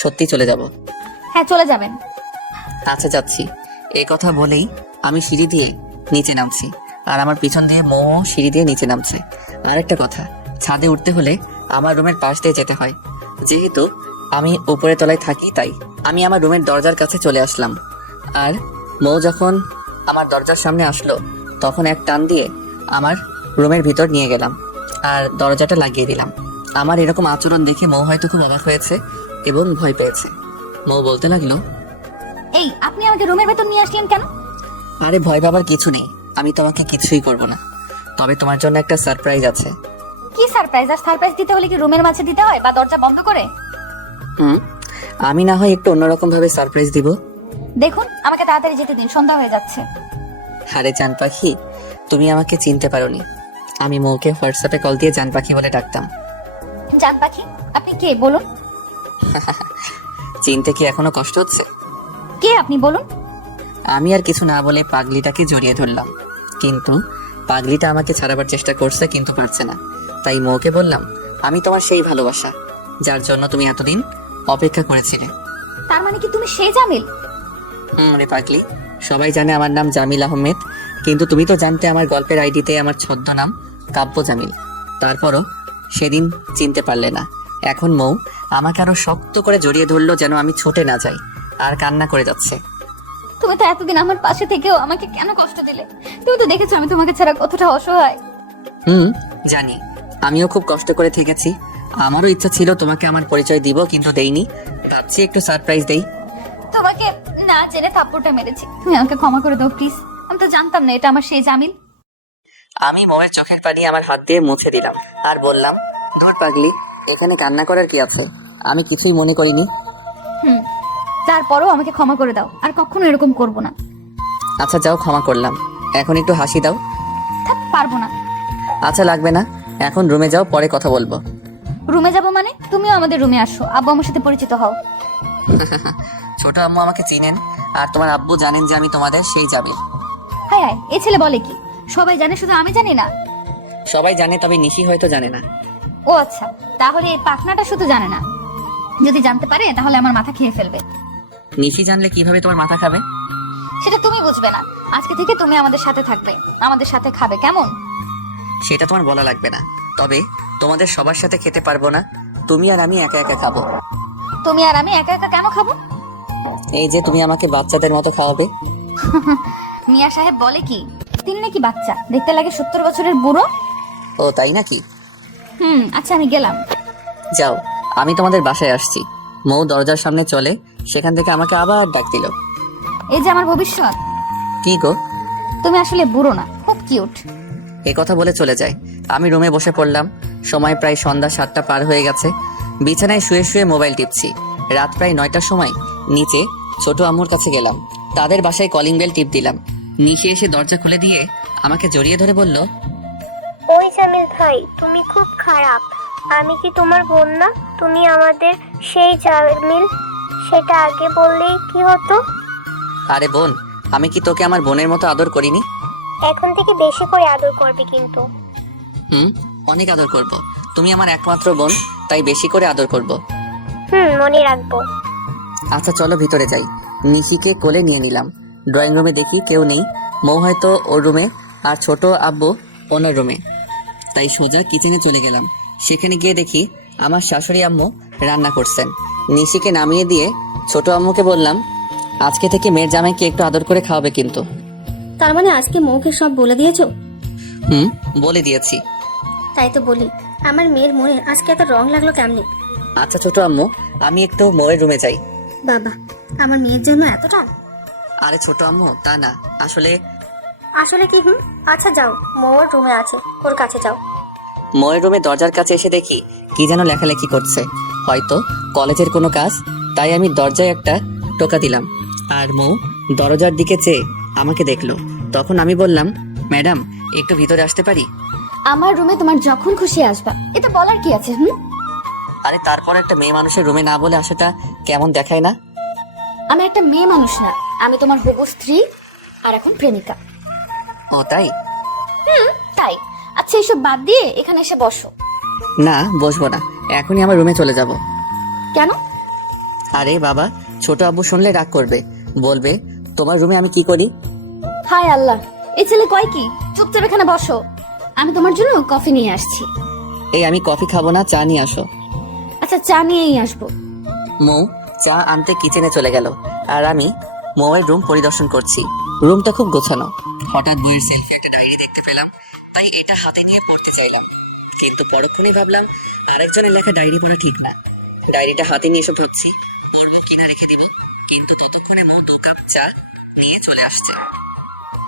সত্যি চলে যাব? হ্যাঁ, চলে যাবেন। আচ্ছা যাচ্ছি। এই কথা বলেই আমি সিঁড়ি দিয়ে নিচে নামছি, আর আমার পিছন দিয়ে মৌ সিঁড়ি দিয়ে নিচে নামছে। আর একটা কথা, ছাদে উঠতে হলে আমার রুমের পাশ দিয়ে যেতে হয়, যেহেতু আমি উপরে তলায় থাকি। তাই আমি আমার রুমের দরজার কাছে চলে আসলাম, আর মৌ যখন আমার দরজার সামনে আসলো তখন এক টান দিয়ে আমার রুমের ভিতর নিয়ে গেলাম আর দরজাটা লাগিয়ে দিলাম। আমার এরকম আচরণ দেখে মৌ হয়তো খুব অবাক হয়েছে এবং ভয় পেয়েছে। মৌ বলতে লাগলো, এই, আপনি আমাকে রুমের ভেতর নিয়ে আসলেন কেন? আরে ভয় পাবার কিছু নেই, আমি তোমাকে কিছুই করব না, তবে তোমার জন্য একটা সারপ্রাইজ আছে। কি সারপ্রাইজ? আর সারপ্রাইজ দিতে হলে কি রুমের মাঝে দিতে হয় বা দরজা বন্ধ করে? আমি না হয় একটু অন্যরকম ভাবে সারপ্রাইজ দিব। দেখুন, আমাকে তাড়াতাড়ি যেতে দিন, সন্ধ্যা হয়ে যাচ্ছে। আরে জান পাখি, তুমি আমাকে চিনতে পারোনি। আমি মৌকে হোয়াটসঅ্যাপে কল দিয়ে জান পাখি বলে ডাকতাম। জান পাখি? আপনি কে বলুন? চিনতে কি এখনো কষ্ট হচ্ছে? কে আপনি বলুন? আমি আর কিছু না বলে পাগলিটাকে জড়িয়ে ধরলাম, কিন্তু পাগলিটা আমাকে ছাড়াবার চেষ্টা করছে কিন্তু পারছে না। তাই মৌকে বললাম, আমি তোমার সেই ভালোবাসা যার জন্য তুমি এতদিন অপেক্ষা করেছিলে। তার মানে কি তুমি সেই জামিল? রে পাগলি, সবাই জানে আমার নাম জামিল আহমেদ, কিন্তু তুমি তো জানতে আমার গল্পের আইডিতে আমার ছদ্মনাম কাব্য জামিল। তারপরও সেদিন চিনতে পারলে না। এখন মৌ আমাকে আরো শক্ত করে জড়িয়ে ধরলো যেন আমি ছুটে না যাই, আর কান্না করে যাচ্ছে। তুমি তো এতদিন আমার পাশে থেকেও আমাকে কেন কষ্ট দিলে? তুমি তো দেখেছো আমি তোমাকে ছাড়া কতটা অসহায়। জানি, আমিও খুব কষ্ট করে থেকেছি। আমারও ইচ্ছা ছিল তোমাকে আমার পরিচয় দিব, কিন্তু দেইনি। ভাবছি একটু সারপ্রাইজ দেই। তোমাকে না জেনে থাপ্পড়টা মেরেছি, তুমি আমাকে ক্ষমা করে দাও প্লিজ। আমি তো জানতাম না এটা আমার সেই জামিল। আমি মৌয়ের চোখের পানি আমার হাত দিয়ে মুছে দিলাম আর বললাম, তোমার পাগলি, এখানে কান্না করার কি আছে? আমি কিছুই মনে করিনি। তারপরও আমাকে ক্ষমা করে দাও, আর কখনো এরকম করব না। আচ্ছা যাও, ক্ষমা করলাম। এখন একটু হাসি দাও। থাক, পারবো না। আচ্ছা লাগবে না, এখন রুমে যাও, পরে কথা বলবো। রুমে যাব মানে? তুমিও আমাদের রুমে আসো, আব্বু আমার সাথে পরিচিত হও। ছোট আম্মু আমাকে চিনেন, আর তোমার আব্বু জানেন যে আমি তোমাদের সেই জামিল। হায় হায়, এ ছেলে বলে কি? সবাই জানে, শুধু আমি জানি না? সবাই জানে, তবে নিশি হয়তো জানে না। ও আচ্ছা, তাহলে এই পাখনাটা শুধু জানে না। যদি জানতে পারে তাহলে আমার মাথা খেয়ে ফেলবে। নিশি জানলে কিভাবে তোমার মাথা খাবে? সেটা তুমি বুঝবে না। আজকে থেকে তুমি আমাদের সাথে থাকবে, আমাদের সাথে খাবে, কেমন? সেটা তোমার বলা লাগবে না, তবে তোমাদের সবার সাথে খেতে পারবো না। তুমি আর আমি একা একা খাবো। তুমি আর আমি একা একা কেন খাবো? এই যে তুমি আমাকে বাচ্চাদের মতো খাওয়াবে। মিয়া সাহেব বলে কি, তিনি নাকি বাচ্চা, দেখতে লাগে 70 বছরের বুড়ো। ও তাই নাকি? আচ্ছা, আমি গেলাম। যাও, আমি তোমাদের বাসায় আসছি। মৌ দরজার সামনে চলে, সেখান থেকে আমাকে আবার ডাক দিল। এই যে আমার ভবিষ্যৎ। কি গো? তুমি আসলে বুড়ো না, খুব কিউট। এ কথা বলে চলে যায়। আমি রুমে বসে পড়লাম। সময় প্রায় সন্ধ্যা 7টা পার হয়ে গেছে। বিছানায় শুয়ে শুয়ে মোবাইল টিপছি। রাত প্রায় 9টার সময় নিচে ছোট আম্মুর কাছে গেলাম। তাদের বাসায় কলিং বেল টিপ দিলাম। নিশে এসে দরজা খুলে দিয়ে আমাকে জড়িয়ে ধরে বলল, ওই জামিল ভাই, তুমি খুব খারাপ। আমি কি তোমার বোন না? তুমি আমাদের সেই জামিল, সেটা আগে বললেই কি হতো? আরে বোন, আমি কি তোকে আমার বোনের মতো আদর করিনি? এখন থেকে বেশি করে আদর করবে কিন্তু। অনেক আদর করব। তুমি আমার একমাত্র বোন, তাই বেশি করে আদর করব। মনে রাখবো। আচ্ছা চলো ভিতরে যাই। নিশিকে কোলে নিয়ে নিলাম। ড্রয়িং রুমে দেখি কেউ নেই। মৌ হয়তো ওর রুমে, আর ছোট আব্বু ওনার রুমে। তাই সোজা কিচেনে চলে গেলাম। সেখানে গিয়ে দেখি আমার শাশুড়ি আম্মু রান্না করছেন। নিশিকে নামিয়ে দিয়ে ছোট আম্মুকে বললাম, আজকে থেকে মেয়ের জামাইকে একটু আদর করে খাওয়াবে কিন্তু। তার মানে আজকে মৌকে সব বলে দিয়েছো? বলে দিয়েছি। তাই তো বলি, আমার মেয়ের মনে আজকে এত রং লাগলো কেমনে? আচ্ছা ছোট আম্মু, আমি একটু মৌয়ের রুমে যাই। বাবা, আমার মেয়ের জন্য এতটা? আরে ছোট আম্মু, তা না, আসলে আসলে কি? আচ্ছা যাও, মৌর রুমে আছে, ওর কাছে যাও। ময়ের রুমে দরজার কাছে এসে দেখি কি যেন লেখালেখি করছে, হয়তো কলেজের কোনো কাজ। তাই আমি দরজায় একটা টোকা দিলাম, আর মৌ দরজার দিকে চেয়ে আমাকে দেখলো। তখন আমি বললাম, ম্যাডাম একটু ভিতরে আসতে পারি? আমার রুমে তোমার যখন খুশি আসবা, এটা বলার কি আছে? আরে তারপর একটা মেয়ে মানুষের রুমে না বলে আসাটা কেমন দেখায় না? আমি একটা মেয়ে মানুষ না, আমি তোমার হবু স্ত্রী আর এখন প্রেমিকা। ও তাই? তাই? আচ্ছা, এসব বাদ দিয়ে এখানে এসে বসো। না, বসবো না, এখনই আমার রুমে চলে যাব। কেন? আরে বাবা, ছোট আব্বু শুনলে রাগ করবে, বলবে তোমার রুমে আমি কি করি। হায় আল্লাহ, এই ছেলে কয় কি? চুপচাপ এখানে বসো, আমি তোমার জন্য কফি নিয়ে আসছি। এই আমি কফি খাবো না, চা নিয়ে আসো। আচ্ছা, চা নিয়েই আসবো। মৌ চা আনতে কিচেনে চলে গেল, আর আমি মৌয়ের রুম পরিদর্শন করছি। রুমটা খুব গোছানো। হঠাৎ বইয়ের সেলফি একটা ডায়েরি দেখতে পেলাম, তাই এটা হাতে নিয়ে পড়তে চাইলাম, কিন্তু পরক্ষণেই ভাবলাম আরেকজনের লেখা ডায়েরি পড়া ঠিক না। ডায়েরিটা হাতে নিয়ে এসে ভাবছি পড়বো কিনা, রেখে দিব। কিন্তু ততক্ষণে মৌ 2 কাপ চা নিয়ে চলে আসছে।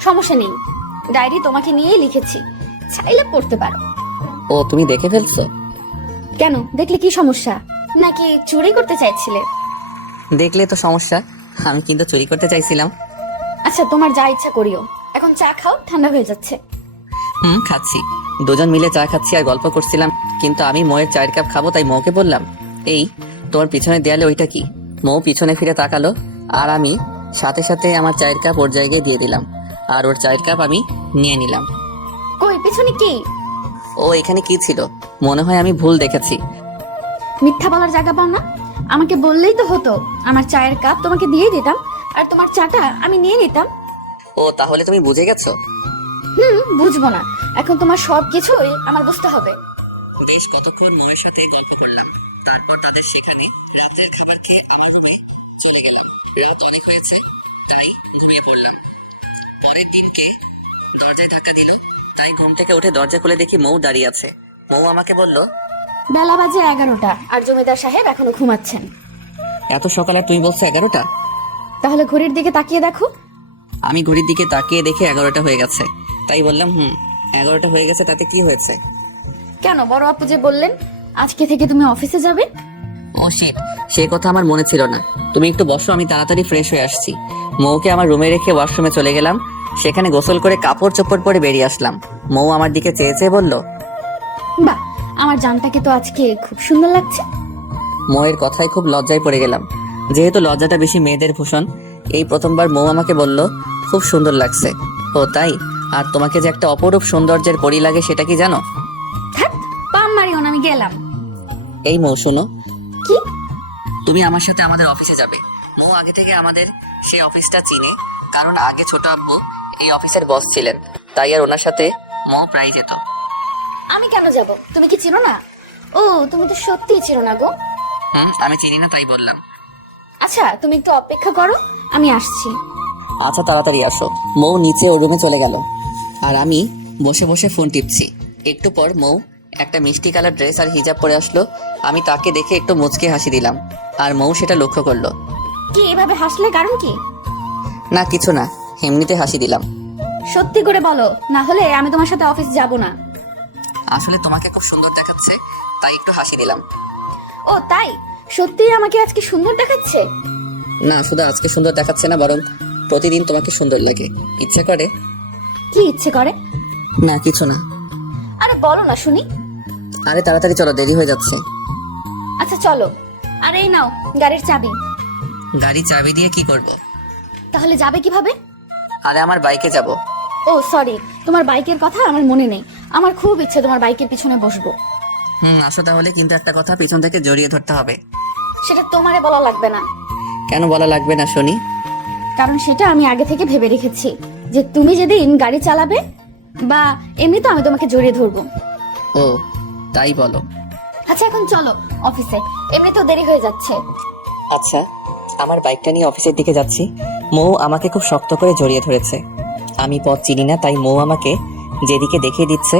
সমস্যা নেই, ডায়েরি তোমাকে নিয়েই লিখেছি, চাইলে পড়তে পারো। ও, তুমি দেখে ফেলছো? কেন, দেখলে কি সমস্যা? নাকি চুরি করতে চাইছিলে? দেখলে তো সমস্যা, আমি কিন্তু চুরি করতে চাইছিলাম। আচ্ছা, তোমার যা ইচ্ছা করিও, এখন চা খাও, ঠান্ডা হয়ে যাচ্ছে। খাচ্ছি। দুজন মিলে চা খাচ্ছি আর গল্প করছিলাম, কিন্তু আমি মৌয়ের চায়ের কাপ খাবো তাই মৌকে বললাম, এই তোমার পিছনে দেয়ালে ওইটা কি? মৌ পিছনে ফিরে তাকালো, আর আমি সাথে সাথে আমার চায়ের কাপ ওর জায়গায় দিয়ে দিলাম, আর ওর চায়ের কাপ আমি নিয়ে নিলাম। কই, পিছনে কি? ও এখানে কি ছিল? মনে হয় আমি ভুল দেখেছি। মিথ্যা বলার জায়গা পাও না? আমাকে বললেই তো হতো, আমার চায়ের কাপ তোমাকে দিয়ে দিতাম, আর তোমার চাটা আমি নিয়ে নিতাম। ও, তাহলে তুমি বুঝে গেছো? বুঝবো না, এখন তোমার সব কিছুই আমার বুঝতে হবে। বেশ কতক্ষণ ময়ের সাথে গল্প করলাম, তারপর তাদের সেখানে রাতের খাবার খেয়ে আমার রুমে চলে গেলাম। রাত অনেক হয়েছে, তাই ঘুমিয়ে পড়লাম। পরের দিনকে দরজায় ধাক্কা দিল, তাই ঘুম থেকে উঠে দরজা খুলে দেখি মৌ দাঁড়িয়ে আছে। মৌ আমাকে বলল, বেলা বাজে 11টা, আর জমিদার সাহেব এখনো ঘুমাচ্ছেন। এত সকালে তুমি বলছো 11টা? তাহলে ঘড়ির দিকে তাকিয়ে দেখো। আমি ঘড়ির দিকে তাকিয়ে দেখে 11টা হয়ে গেছে, তাই বললাম 11টা হয়ে গেছে, তাতে কি হয়েছে? কেন, বড় আপু যে বললেন আজকে থেকে তুমি অফিসে যাবে। ও শিট, সেই কথা আমার মনে ছিল না। তুমি একটু বসো, আমি তাড়াতাড়ি ফ্রেশ হয়ে আসছি। মৌকে আমার রুমে রেখে ওয়াশরুমে চলে গেলাম, সেখানে গোসল করে কাপড় চোপড় পরে বেরিয়ে আসলাম। মৌ আমার দিকে চেয়ে চেয়ে বলল, বাহ, আমার জানটাকে তো আজকে খুব সুন্দর লাগছে। মৌয়ের কথায় খুব লজ্জায় পড়ে গেলাম, যেহেতু লজ্জাটা বেশি মেয়েদের ভূষণ। এই প্রথমবার মৌ আমাকে বলল খুব সুন্দর লাগছে। ও তাই? আর তোমাকে যে একটা অপরূপ সৌন্দর্যের পরি লাগে সেটা কি জানো? ধ্যাৎ, পাম মারিও না, আমি গেলাম। এই মৌ শোনো, কি? তুমি আমার সাথে আমাদের অফিসে যাবে। মৌ আগে থেকে আমাদের সেই অফিসটা চিনে, কারণ আগে ছোট আব্বু এই অফিসের বস ছিলেন, তাই আর ওনার সাথে মৌ প্রায় যেত। আমি কেন যাব? তুমি কি চিনো না? ও, তুমি তো সত্যিই চিনো না গো। আমি চিনি না তাই বললাম। আচ্ছা, তুমি একটু অপেক্ষা করো, আমি আসছি। আচ্ছা, তাড়াতাড়ি আসো। মৌ নিচে ওর রুমে চলে গেল, আর আমি বসে বসে ফোন টিপছি। একটু পর মৌ একটা মিষ্টি কালার ড্রেস আর হিজাব পরে আসলো। আমি তাকে দেখে একটু মুচকে হাসি দিলাম, আর মৌ সেটা লক্ষ্য করলো। কি এভাবে হাসলে, কারণ কি? না কিছু না, এমনিতে হাসি দিলাম। সত্যি করে বলো, না হলে আমি তোমার সাথে অফিস যাব না। আসলে তোমাকে খুব সুন্দর দেখাচ্ছে, তাই একটু হাসি দিলাম। ও তাই? সত্যি আমাকে আজকে সুন্দর দেখাচ্ছে? না, শুধু আজকে সুন্দর দেখাচ্ছে না, বরং প্রতিদিন তোমাকে সুন্দর লাগে। ইচ্ছে করে? কি ইচ্ছে করে? না কিছু না। আরে বলো না শুনি। আরে তাড়াতাড়ি চলো, দেরি হয়ে যাচ্ছে। আচ্ছা চলো। আরে এই নাও গাড়ির চাবি। গাড়ি চাবি দিয়ে কি করব? তাহলে যাবে কিভাবে? আরে আমার বাইকে যাব। ও সরি, তোমার বাইকের কথা আমার মনে নেই। আমার খুব ইচ্ছে তোমার বাইকের পিছনে বসবো। আসো তাহলে, কিন্তু একটা কথা, পিছন থেকে জড়িয়ে ধরতে হবে। সেটা তোমারে বলা লাগবে না। কেন বলা লাগবে না শুনি? কারণ সেটা আমি আগে থেকে ভেবে রেখেছি, যে তুমি যেদিন গাড়ি চালাবে বা এমনি তো আমি তোমাকে জড়িয়ে ধরবো। ও তাই বলো? আচ্ছা এখন চলো অফিসে, এমনি তো দেরি হয়ে যাচ্ছে। আচ্ছা, আমার বাইকটা নিয়ে অফিসের দিকে যাচ্ছি। মৌ আমাকে খুব শক্ত করে জড়িয়ে ধরেছে। আমি পথ চিনি না, তাই মৌ আমাকে যেদিকে দেখিয়ে দিচ্ছে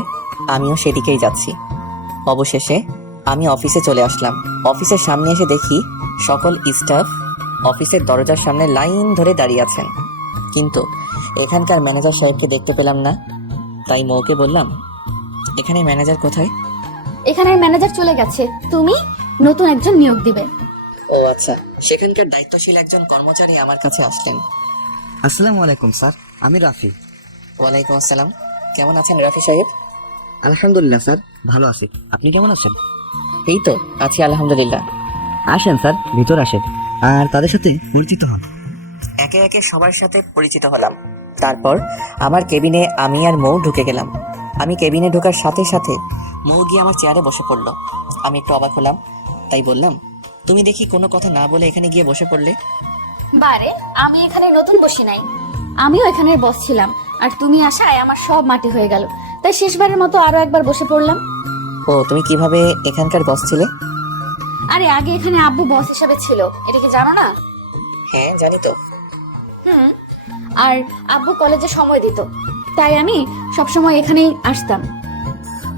আমিও সেদিকেই যাচ্ছি। অবশেষে আমি অফিসে চলে আসলাম। অফিসের সামনে এসে দেখি সকল স্টাফ অফিসের দরজার সামনে লাইন ধরে দাঁড়িয়ে আছেন, কিন্তু এখানকার ম্যানেজার সাহেবকে দেখতে পেলাম না। তাই মৌকে বললাম, এখানে ম্যানেজার কোথায়? এখানের ম্যানেজার চলে গেছে, তুমি নতুন একজন নিয়োগ দিবে। ও আচ্ছা, সেখানকার দায়িত্বশীল একজন কর্মচারী আমার কাছে আসলেন। আসসালামু আলাইকুম স্যার, আমি রাফি। ওয়ালাইকুম আসসালাম। কেমন আছেন রাফি সাহেব? আলহামদুলিল্লাহ স্যার, ভালো আছি। আপনি কেমন আছেন? এই তো আছি আলহামদুলিল্লাহ। আসেন স্যার, ভিতর আসেন আর তাদের সাথে পরিচিত হন। একে একে সবার সাথে পরিচিত হলাম। তারপর আমার কেবিনে আমি আর মৌ ঢুকে গেলাম। আমি কেবিনে ঢোকার সাথে সাথে মৌ গিয়ে আমার চেয়ারে বসে পড়লো। আমি একটু অবাক হলাম, তাই বললাম, তুমি দেখি কোনো কথা না বলে এখানে গিয়ে বসে পড়লে। বারে, আমি এখানে নতুন বসি নাই, আমিও এখানের বস ছিলাম, আর তুমি আসায় আমার সব মাটি হয়ে গেল, তাই শেষবারের মতো আরো একবার বসে পড়লাম। ও, তুমি কিভাবে এখানকার বস ছিলে? আরে আগে এখানে আব্বু বস হিসাবে ছিল, এটা কি জানো না? হ্যাঁ জানি তো। হুম, আর আব্বু কলেজে সময় দিত, তাই আমি সবসময় এখানেই আসতাম।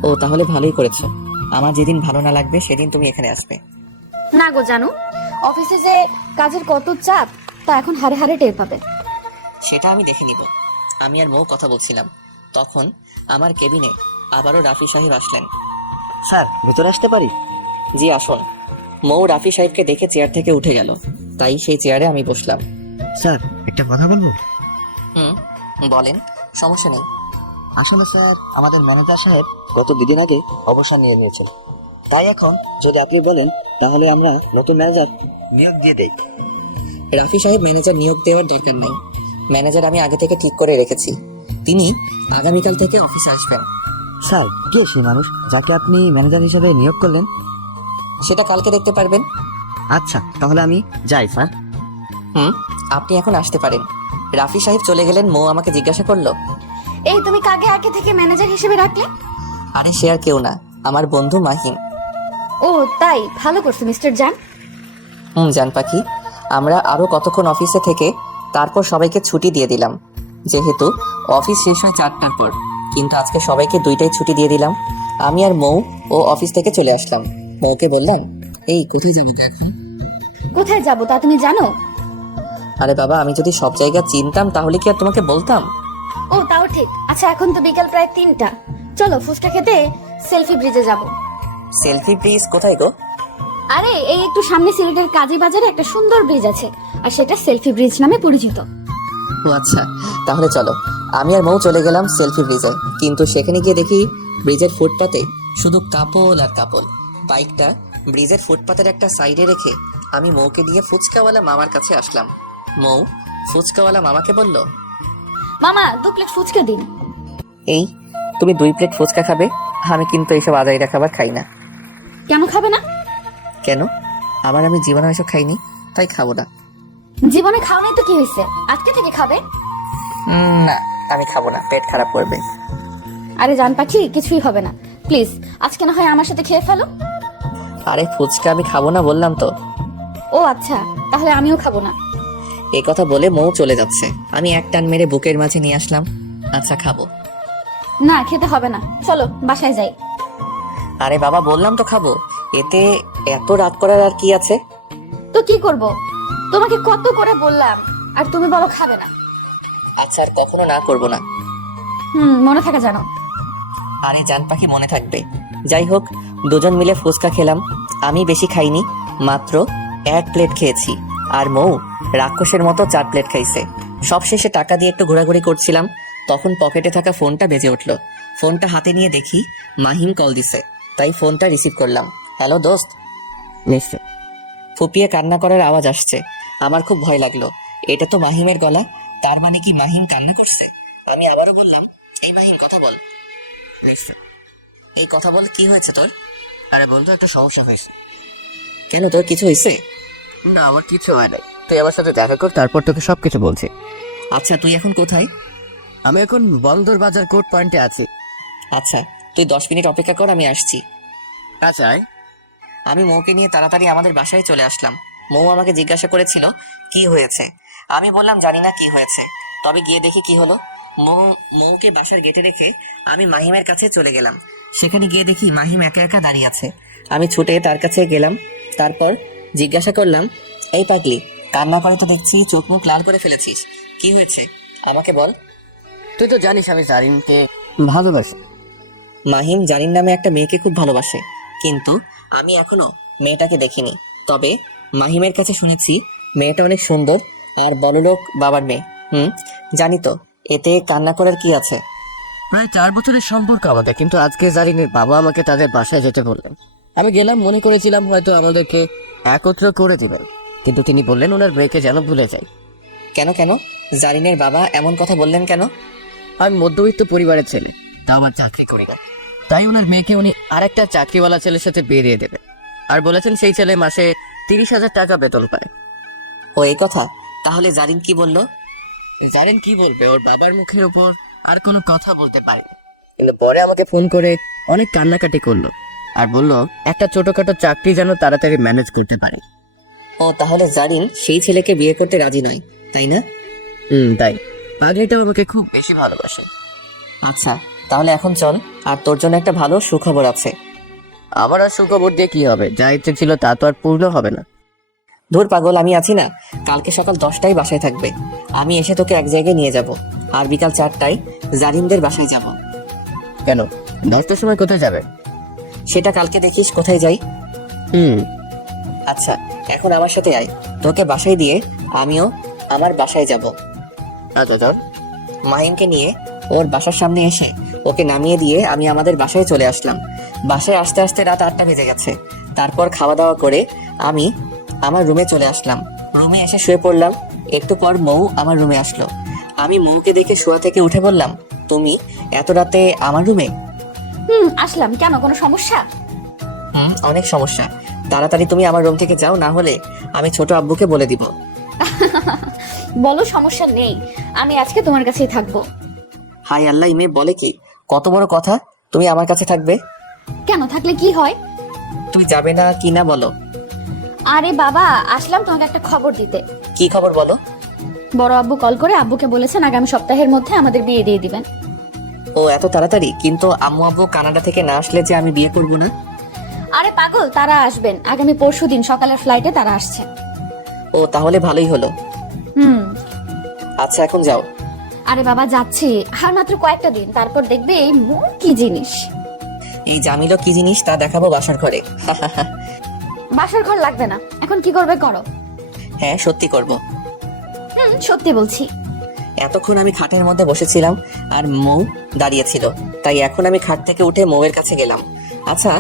ও তাহলে ভালোই করেছো। আমার যেদিন ভালো না লাগবে সেদিন তুমি এখানে আসবে। না গো, জানো অফিসে যে কাজের কত চাপ তা এখন হারে হারে টের পাবে। সেটা আমি দেখে নিব। আমি আর মৌ কথা বলছিলাম, তখন আমার কেবিনে আবারও রাফি সাহেব আসলেন। স্যার, ভিতরে আসতে পারি? জি আসুন। মৌ রাফি সাহেবকে দেখে চেয়ার থেকে উঠে গেল, তাই সেই চেয়ারে আমি বসলাম। স্যার, একটা কথা বলবো? হুম, বলেন, সমস্যা নেই। আসলে স্যার, আমাদের ম্যানেজার সাহেব গত 2 দিন আগে অবসর নিয়ে নিয়েছেন, তাই এখন যদি আপনি বলেন তাহলে আমরা নতুন ম্যানেজার নিয়োগ দিয়ে দেই। রাফি সাহেব ম্যানেজার নিয়োগ দেওয়ার দরকার নেই। ম্যানেজার আমি আগে থেকে ঠিক করে রেখেছি, তিনি আগামীকাল থেকে অফিসে আসবেন। স্যার, কে সেই মানুষ যাকে আপনি ম্যানেজার হিসেবে নিয়োগ করলেন? সেটা কালকে দেখতে পারবেন। আচ্ছা, তাহলে আমি যাই স্যার। হুম, আপনি এখন আসতে পারেন। রাফি সাহেব চলে গেলেন। মৌ আমাকে জিজ্ঞাসা করলো, এই তুমি কাকে আগে থেকে ম্যানেজার হিসেবে রাখলে? আরে সে আর কেউ না, আমার বন্ধু মাহিম। ও তাই, ভালো করছো মিস্টার জান। জান পাখি, আমরা আরো কতক্ষণ অফিসে থেকে তারপর সবাইকে ছুটি দিয়ে দিলাম, যেহেতু অফিস শেষ হয় 4টার পর। কিন্তু আজকে সবাইকে 2টায় ছুটি দিয়ে দিলাম। আমি আর মৌ ও অফিস থেকে চলে আসলাম। মৌকে বললাম, এই কোথায় যাবো তো এখন? কোথায় যাব তা তুমি জানো? আরে বাবা, আমি যদি সব জায়গা চিনতাম তাহলে কি আর তোমাকে বলতাম? ও তাও ঠিক। আচ্ছা, এখন তো বিকাল প্রায় 3টা, চলো ফুচকা খেতে সেলফি ব্রিজে যাব। সেলফি প্লিজ, কোথায় গো? আরে এই একটু সামনে সিলেটের কাজী বাজারে একটা সুন্দর ব্রিজ আছে, আর সেটা সেলফি ব্রিজ নামে পরিচিত। ও আচ্ছা, তাহলে চলো। আমি আর মৌ চলে গেলাম সেলফি ব্রিজে, কিন্তু সেখানে গিয়ে দেখি ব্রিজের ফুটপাতে শুধু কাপল আর কাপল। বাইকটা ব্রিজের ফুটপাতের একটা সাইডে রেখে আমি মৌকে দিয়ে ফুচকাওয়ালা মামার কাছে আসলাম। মৌ ফুচকাওয়ালা মামাকে বলল, মামা 2 প্লেট ফুচকা দিন। এই, তুমি 2 প্লেট ফুচকা খাবে? আমি কিন্তু এইসব আজাইরা খাবার খাই না। কেন খাবে না? কেন? আমি জীবনে এসব খাইনি, তাই খাবো না। জীবনে খাও নাই তো কি হয়েছে, আজকে থেকে খাবে। না, আমি খাবো না, পেট খারাপ করবে। আরে জান পাখি, কিছুই হবে না, প্লিজ আজকে না হয় আমার সাথে খেয়ে ফেলো। আরে ফুচকা আমি খাবো না বললাম তো। ও আচ্ছা, তাহলে আমিও খাবো না। এই কথা বলে মৌ চলে যাচ্ছে। আমি এক টান মেরে বুকের মাঝে নিয়ে আসলাম। আচ্ছা খাবো। না, খেতে হবে না, চলো বাসায় যাই। আরে বাবা, বললাম তো খাবো, এতে এত রাগ করার আর কি আছে? তো কি করব, তোমাকে কত করে বললাম আর তুমি বলো খাবে না। আচ্ছা, আর কখনো না করবো না। মনে থাকে জানো। আরে জান পাখি, মনে থাকবে। যাই হোক, দুজন মিলে ফুচকা খেলাম। আমি বেশি খাইনি, মাত্র 1 প্লেট খেয়েছি, আর মৌ রাক্ষসের মতো 4 প্লেট খাইছে। সবশেষে টাকা দিয়ে একটু ঘোরাঘুরি করছিলাম, তখন পকেটে থাকা ফোনটা বেজে উঠলো। ফোনটা হাতে নিয়ে দেখি মাহিম কল দিছে, তাই ফোনটা রিসিভ করলাম। হ্যালো দোস্ত। নিশ্চয়। ফুপিয়ে কান্না করার আওয়াজ আসছে। আমার খুব ভয় লাগলো, এটা তো মাহিমের গলা, তার মানে কি মাহিম কান্না করছে? আমি আবারও বললাম, এই মাহিম কথা বল। এই কথা বল, কি হয়েছে তোর? আরে বন্ধু, একটা সমস্যা হয়েছে। কেন, তোর কিছু হয়েছে? না, আমার কিছু হয় নাই, তুই আমার সাথে দেখা কর, তারপর তোকে সবকিছু বলছি। আচ্ছা, তুই এখন কোথায়? আমি এখন বন্দর বাজার কোর্ট পয়েন্টে আছি। আচ্ছা, তুই 10 মিনিট অপেক্ষা কর, আমি আসছি। আচ্ছা আয়। আমি মৌকে নিয়ে তাড়াতাড়ি আমাদের বাসায় চলে আসলাম। মৌ আমাকে জিজ্ঞাসা করেছিল কি হয়েছে। আমি বললাম জানি না কি হয়েছে, তবে গিয়ে দেখি কি হলো। মৌকে বাসার গেটে রেখে আমি মাহিমের কাছে চলে গেলাম। সেখানে গিয়ে দেখি মাহিম একা একা দাঁড়িয়ে আছে। আমি ছুটে তার কাছে গেলাম, তারপর জিজ্ঞাসা করলাম, এই পাগলি, কান্না করে তো দেখছি, চোখ মুখ লাল করে ফেলেছিস, কি হয়েছে আমাকে বল। তুই তো জানিস আমি জারিনকে ভালোবাসি। মাহিম জারিন নামে একটা মেয়েকে খুব ভালোবাসে, কিন্তু আমি এখনো মেয়েটাকে দেখিনি। তবে মাহিমের কাছে শুনেছি মেয়েটা অনেক সুন্দর আর বড়লোক বাবার মেয়ে। জানি তো, এতে কান্না করার কি আছে? প্রায় 4 বছরের সম্পর্ক আমাদের, কিন্তু আজকে জারিনের বাবা আমাকে তাদের বাসায় যেতে বললেন। আমি গেলাম, মনে করেছিলাম হয়তো আমাদেরকে একত্র করে দিবেন, কিন্তু তিনি বললেন ওনার মেয়েকে যেন ভুলে যাই। কেন কেন জারিনের বাবা এমন কথা বললেন কেন? আমি মধ্যবিত্ত পরিবারের ছেলে, তাও আবার চাকরি করি না, তাই ওনার মেয়েকে উনি আরেকটা চাকরিওয়ালা ছেলের সাথে বিয়ে দিয়ে দেবেন। আর বলেছেন সেই ছেলে মাসে 30,000 টাকা বেতন পায়। ও এই কথা? তাহলে জারিন কি বলল? জানেন কি বলবে, ওর বাবার মুখের উপর আর কোনো কথা বলতে পারে, কিন্তু পরে আমাকে ফোন করে অনেক কান্নাকাটি করলো আর বলল একটা ছোটখাটো চাকরি যেন তাড়াতাড়ি ম্যানেজ করতে পারে। ও তাহলে জারিন সেই ছেলেকে বিয়ে করতে রাজি নয়, তাই না? তাই পাগলিটাও আমাকে খুব বেশি ভালোবাসে। আচ্ছা, তাহলে এখন চল, আর তোর জন্য একটা ভালো সুখবর আছে। আমার আর সুখবর দিয়ে কি হবে, যা ইচ্ছে ছিল তা তো আর পূর্ণ হবে না। ধুর পাগল, আমি আছি না, কালকে সকাল 10টায় বাসায় থাকবে। আমি এসে তোকে এক জায়গায় নিয়ে যাব, আর বিকাল 4টায় জারিনদের বাসায় যাব। কেন, 10টার সময় কোথায় যাবে? সেটা কালকে দেখিস কোথায় যাই। হুম আচ্ছা, এখন আমার সাথে আয়, তোকে বাসায় দিয়ে আমিও আমার বাসায় যাব। আচ্ছা চল। মাহিমকে নিয়ে ওর বাসার সামনে এসে ওকে নামিয়ে দিয়ে আমি আমাদের বাসায় চলে আসলাম। বাসায় আসতে আসতে রাত 8টা বেজে গেছে। তারপর খাওয়া দাওয়া করে আমি আমার রুমে চলে আসলাম। রুমে এসে শুয়ে পড়লাম। একটু পর মৌ আমার রুমে আসলো। আমি মৌকে দেখে শোয়া থেকে উঠে বললাম, তুমি এত রাতে আমার রুমে? আসলাম। কেন, কোনো সমস্যা? অনেক সমস্যা। তাড়াতাড়ি তুমি আমার রুম থেকে যাও, না হলে আমি ছোট আব্বুকে বলে দিব। বলো, সমস্যা নেই, আমি আজকে তোমার কাছেই থাকবো। হাই আল্লাহ, এই মেয়ে বলে কি? কত বড় কথা, তুমি আমার কাছে থাকবে? কেন, থাকলে কি হয়? তুমি যাবে না কি না বলো। আরে বাবা, আসলাম তোমাকে একটা খবর দিতে। কি খবর বলো? বড় আব্বু কল করে আব্বুকে বলেছেন আগামী সপ্তাহের মধ্যে আমাদের বিয়ে দিয়ে দিবেন। ও এত তাড়াতাড়ি? কিন্তু আম্মু আব্বু কানাডা থেকে না আসলে যে আমি বিয়ে করব না। আরে পাগল, তারা আসবেন আগামী পরশুদিন সকালের ফ্লাইটে, তারা আসছে। ও তাহলে ভালোই হলো। আচ্ছা এখন যাও। আরে বাবা, যাচ্ছি আর মাত্র কয়েকটা দিন, তারপর দেখবে এই মন কি জিনিস। এই জামিলও কি জিনিস তা দেখাবো বাসার ঘরে। বাসার ঘর লাগবে না, এখন কি করবে করো। হ্যাঁ সত্যি করব। সত্যি বলছি। এতক্ষণ আমি খাটের মধ্যে বসেছিলাম আর মৌ দাঁড়িয়েছিল, তাই এখন আমি খাট থেকে উঠে মৌয়ের কাছে গেলাম। আচ্ছা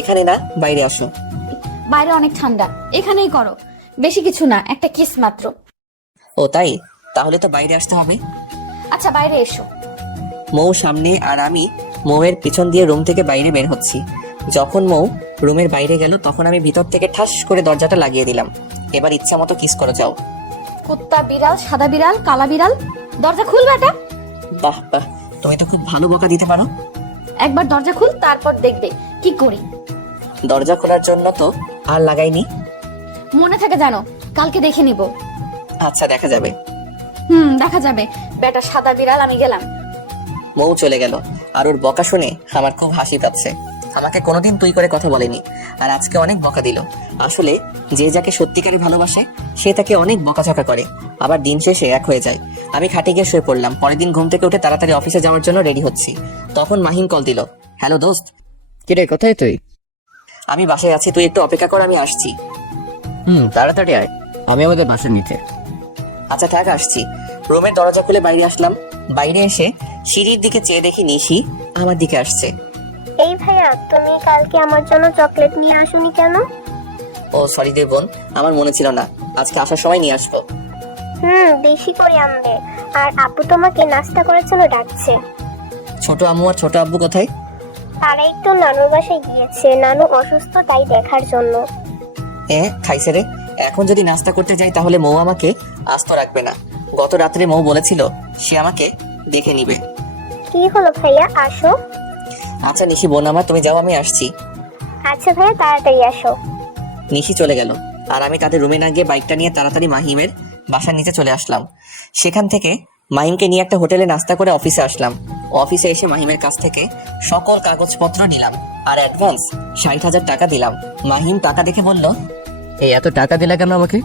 এখানে না, বাইরে আসো। বাইরে অনেক ঠান্ডা, এখানেই করো। বেশি কিছু না, একটা কিস মাত্র। ও তাই? তাহলে তো বাইরে আসতে হবে। আচ্ছা বাইরে এসো। মৌ সামনে আর আমি মৌয়ের পিছন দিয়ে রুম থেকে বাইরে বের হচ্ছি। যখন মৌ রুমের বাইরে গেল তখন আমি ভিতর থেকে ঠাস করে দরজাটা লাগিয়ে দিলাম। এবার ইচ্ছা মতো কিস করে যাও। কুত্তা, বিড়াল, সাদা বিড়াল, কালা বিড়াল, দরজা খুল বেটা। বাহ বাহ, তুমি তো খুব ভালো বকা দিতে পারো। একবার দরজা খুল, তারপর দেখবে কি করি। দরজা খোলার জন্য তো আর লাগাইনি। মনে থাকে জানো, কালকে দেখে নিব। আচ্ছা দেখা যাবে। দেখা যাবে। বেটা সাদা বিড়াল, আমি গেলাম। মৌ চলে গেল আর ওর বকা শুনে আমার খুব হাসি পাচ্ছে। আমাকে কোনোদিন তুই করে কথা বলেনি, আর আজকে অনেক বকা দিল। আসলে যে যাকে সত্যিকারে ভালোবাসে সে তাকে অনেক বকাঝকা করে, আবার দিন শেষে এক হয়ে যায়। আমি খাটে গিয়ে শুয়ে পড়লাম। পরের দিন ঘুম থেকে উঠে তাড়াতাড়ি অফিসে যাওয়ার জন্য রেডি হচ্ছি। তখন মাহিম কল দিল। হ্যালো দোস্ত। কিরে, কোথায় তুই? আমি বাসায় আছি, তুই একটু অপেক্ষা কর, আমি আসছি। তাড়াতাড়ি আয়, আমি আমাদের বাসার নিচে। আচ্ছা থাক, আসছি। রুমের দরজা খুলে বাইরে আসলাম। বাইরে এসে সিঁড়ির দিকে চেয়ে দেখি নিশি আমার দিকে আসছে। এই ভাইয়া, তুমি কালকে আমার জন্য চকলেট নিয়ে আসোনি কেন? ও সরি রে বোন, আমার মনে ছিল না, আজকে আসার সময় নিয়ে আসবো। বেশি করে আনবে। আর আব্বু তোমাকে নাস্তা করার জন্য ডাকছে। ছোট আম্মু আর ছোট আব্বু কোথায়? তারা একটু নানুর বাসায় গিয়েছে, নানু অসুস্থ, তাই দেখার জন্য। খাইছে রে। এখন যদি নাস্তা করতে যাই তাহলে মৌ আমাকে আস্ত রাখবে না। গত রাত্রে মৌ বলেছিল সে আমাকে দেখে নিবে। কি হলো ভাইয়া, আসো। আচ্ছা নিশি বোন আমার, তুমি যাও, আমি আসছি। আচ্ছা ভাইয়া, তাড়াতাড়ি আসো। নিশি চলে গেল আর আমি তাদের রুমে না গিয়ে বাইকটা নিয়ে তাড়াতাড়ি মাহিমের বাসার নিচে চলে আসলাম। সেখান থেকে মাহিমকে নিয়ে একটা হোটেলে নাস্তা করে অফিসে আসলাম। অফিসে এসে মাহিমের কাছ থেকে সকল কাগজপত্র নিলাম আর অ্যাডভান্স 60,000 টাকা দিলাম। মাহিম টাকা দেখে বলল, এই এত টাকা দিলা কেন আমাকে?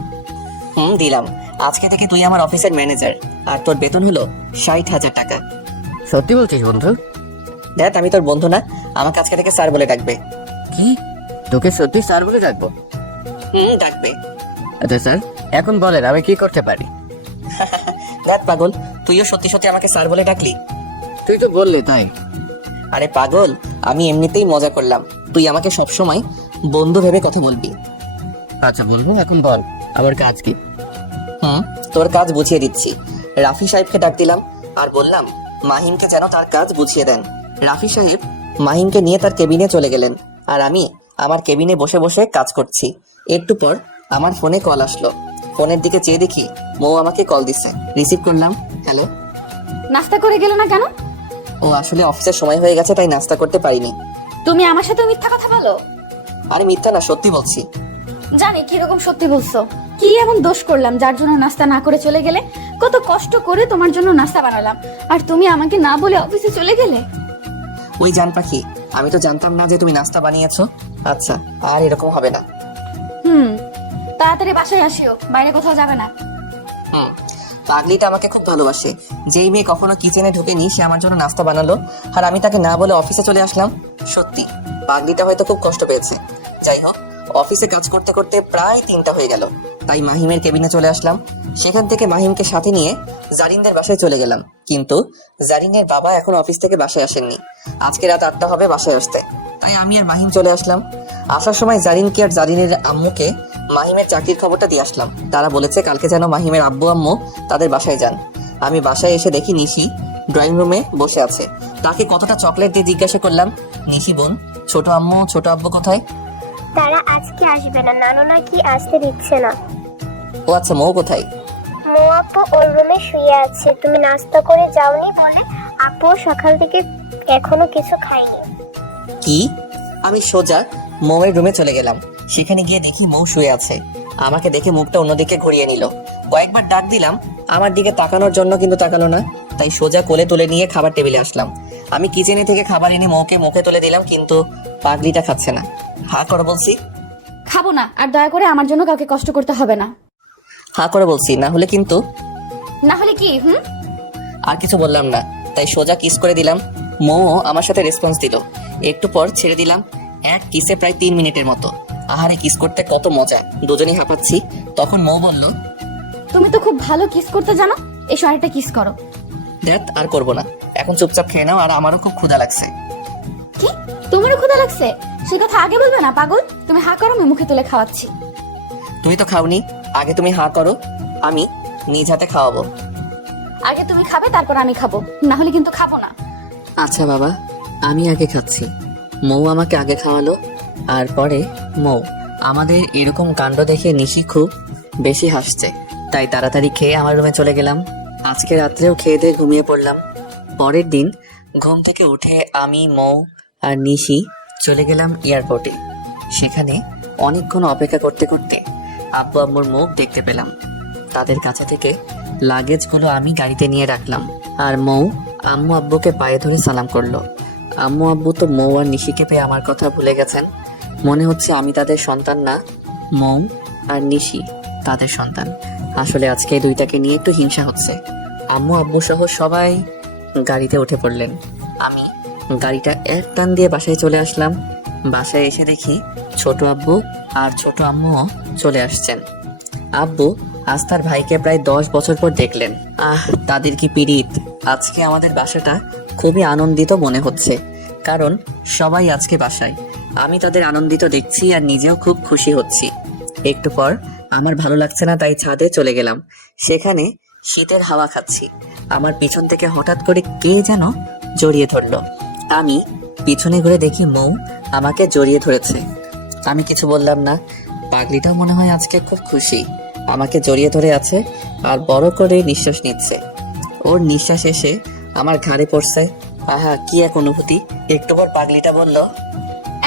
দিলাম। আজকে থেকে তুই আমার অফিসের ম্যানেজার আর তোর বেতন হলো 60,000 টাকা। সত্যি বলছিস বন্ধু? দেখ আমি তোর বন্ধু না, আমাকে আজকে থেকে স্যার বলে ডাকবে। কি, তোকে সত্যি স্যার বলে ডাকবো? ডাকবে। আচ্ছা স্যার, এখন বলেন আমি কি করতে পারি? দেখ পাগল, তুইও সত্যি সত্যি আমাকে স্যার বলে ডাকলি। তুই তো বললি তাই। আরে পাগল, আমি এমনিতেই মজা করলাম, তুই আমাকে সবসময় বন্ধু ভেবে কথা বলবি। আচ্ছা বলবো, এখন বল আমার কাজ কি? তোর কাজ বুঝিয়ে দিচ্ছি। রাফি সাহেবকে ডাক দিলাম আর বললাম মাহিমকে যেন তার কাজ বুঝিয়ে দেন। রাফি সাহেব মাহিমকে নিয়ে তার কেবিনে চলে গেলেন, আর আমি আমার কেবিনে বসে বসে কাজ করছি। একটু পর আমার ফোনে কল আসলো। ফোনের দিকে চেয়ে দেখি মৌ আমাকে কল দিছে। রিসিভ করলাম। হ্যালো। নাস্তা করে গেলে না কেন? ও আসলে অফিসের সময় হয়ে গেছে, তাই নাস্তা করতে পারিনি। তুমি আমার সাথে মিথ্যা কথা বলো? আরে মিথ্যা না, সত্যি বলছি। জানি কিরকম সত্যি বলছো। কি এমন দোষ করলাম যার জন্য নাস্তা না করে চলে গেলে? কত কষ্ট করে তোমার জন্য নাস্তা বানালাম, আর তুমি আমাকে না বলে অফিসে চলে গেলে। ওই জান পাখি, আমি তো জানতাম না যে তুমি নাস্তা বানিয়েছো। আচ্ছা, আর এরকম হবে না। তাড়াতাড়ি বাসায় আসিও, বাইরে কোথাও যাবে না। পাগলিটা আমাকে খুব ভালোবাসে। যেই মেয়ে কখনো কিচেনে ঢুকেনি সে আমার জন্য নাস্তা বানালো, আর আমি তাকে না বলে অফিসে চলে আসলাম। সত্যি পাগলিটা হয়তো খুব কষ্ট পেয়েছে। যাই হোক, অফিসে কাজ করতে করতে প্রায় 3টা হয়ে গেল, তাই মাহিমের কেবিনে চলে আসলাম। সেখান থেকে মাহিমকে সাথে নিয়ে জারিনদের বাসায় চলে গেলাম, কিন্তু জারিনের বাবা এখন অফিস থেকে বাসায় আসেননি। আজকে রাত 8টা হবে বাসায় আসতে, তাই আমি আর মাহিম চলে আসলাম। আসার সময় জারিনকে আর জারিনের আম্মুকে মাহিমের চাকরির খবরটা দিয়ে আসলাম। তারা বলেছে কালকে যেন মাহিমের আব্বু আম্মু তাদের বাসায় যান। আমি বাসায় এসে দেখি নিশি ড্রয়িং রুমে বসে আছে। তাকে কতটা চকলেট দিয়ে জিজ্ঞাসা করলাম, নিশি বোন, ছোট আম্মু ছোট আব্বু কোথায়? তারা আজকে আসবে না, নানু নাকি আসতে দিচ্ছে না। ও আচ্ছা, মৌ কোথায়? মৌ আপু ওর রুমে শুয়ে আছে, তুমি নাস্তা করে যাওনি বলে আপু সকাল থেকে এখনো কিছু খায়নি। কি? আমি সোজা মৌয়ের রুমে চলে গেলাম। সেখানে গিয়ে দেখি মৌ শুয়ে আছে। আমাকে দেখে মুখটা অন্যদিকে ঘুরিয়ে নিল। কয়েকবার ডাক দিলাম আমার দিকে তাকানোর জন্য, কিন্তু তাকালো না। তাই সোজা কোলে তুলে নিয়ে খাবার টেবিলে আসলাম। আমি কিচেনে থেকে খাবার এনে মৌকে মুখে তুলে দিলাম, কিন্তু পাগলিটা খাচ্ছে না। হা করে বলছি। খাবো না, আর দয়া করে আমার জন্য কাউকে কষ্ট করতে হবে না। হা করে বলছি, না হলে কিন্তু। না হলে কি? আর কিছু বললাম না, তাই সোজা কিস করে দিলাম। মৌ আমার সাথে রেসপন্স দিল। একটু পর ছেড়ে দিলাম। এক কিসে প্রায় 3 মিনিটের মতো। আহারে, কিস করতে কত মজা, দুজনেই হাঁপাচ্ছি। তখন মৌ বলল, তুমি তো খুব ভালো কিস করতে জানো, এসো আরেকটা কিস করো। দেখ আর করবো না, এখন চুপচাপ খেয়ে নাও, আর আমারও খুব ক্ষুধা লাগছে। কি? তোমারও ক্ষুধা লাগছে? সে কথা আগে বলবে না পাগল। তুমি হা করো, আমি মুখে তুলে খাওয়াচ্ছি। তুমি তো খাওনি, আগে তুমি হা করো, আমি নিজ হাতে খাওয়াবো। আগে তুমি খাবে, তারপর আমি খাবো, না হলে কিন্তু খাবো না। আচ্ছা বাবা, আমি আগে খাচ্ছি। মৌ আমাকে আগে খাওয়ালো, আর পরে মৌ। আমাদের এরকম কাণ্ড দেখে নিশি খুব বেশি হাসছে, তাই তাড়াতাড়ি খেয়ে আমার রুমে চলে গেলাম। আজকে রাত্রেও খেয়ে দিয়ে ঘুমিয়ে পড়লাম। পরের দিন ঘুম থেকে উঠে আমি, মৌ আর নিশি চলে গেলাম এয়ারপোর্টে। সেখানে অনেকক্ষণ অপেক্ষা করতে করতে আব্বু আম্মুর মুখ দেখতে পেলাম। তাদের কাছে থেকে লাগেজগুলো আমি গাড়িতে নিয়ে রাখলাম, আর মৌ আম্মু আব্বুকে পায়ে ধরে সালাম করলো। আম্মু আব্বু তো মৌ আর নিশিকে পেয়ে আমার কথা ভুলে গেছেন। মনে হচ্ছে আমি তাদের সন্তান না, মৌ আর নিশি তাদের সন্তান। আসলে আজকে এই দুইটাকে নিয়ে একটু হিংসা হচ্ছে। আম্মু আব্বু সহ সবাই গাড়িতে উঠে পড়লেন। আমি গাড়িটা এক টান দিয়ে বাসায় চলে আসলাম। বাসায় এসে দেখি ছোট আব্বু আর ছোট আম্মুও চলে আসছেন। আব্বু আজ তার ভাইকে প্রায় 10 বছর পর দেখলেন। তাদের কি পীড়িত। আজকে আমাদের বাসাটা খুবই আনন্দিত মনে হচ্ছে, কারণ সবাই আজকে বাসায়। আমি তাদের আনন্দিত দেখছি আর নিজেও খুব খুশি হচ্ছি। একটু পর আমার ভালো লাগছে না, তাই ছাদে চলে গেলাম। সেখানে শীতের হাওয়া খাচ্ছি। আমার পিছন থেকে হঠাৎ করে কে যেন জড়িয়ে ধরলো। আমি পিছনে ঘুরে দেখি মৌ আমাকে জড়িয়ে ধরেছে। আমি কিছু বললাম না। পাগলিটাও মনে হয় আজকে খুব খুশি, আমাকে জড়িয়ে ধরে আছে আর বড় করে নিঃশ্বাস নিচ্ছে। ওর নিঃশ্বাস এসে আমার ঘাড়ে পড়ছে। আহা, কি এক অনুভূতি। একটু পর পাগলিটা বলল,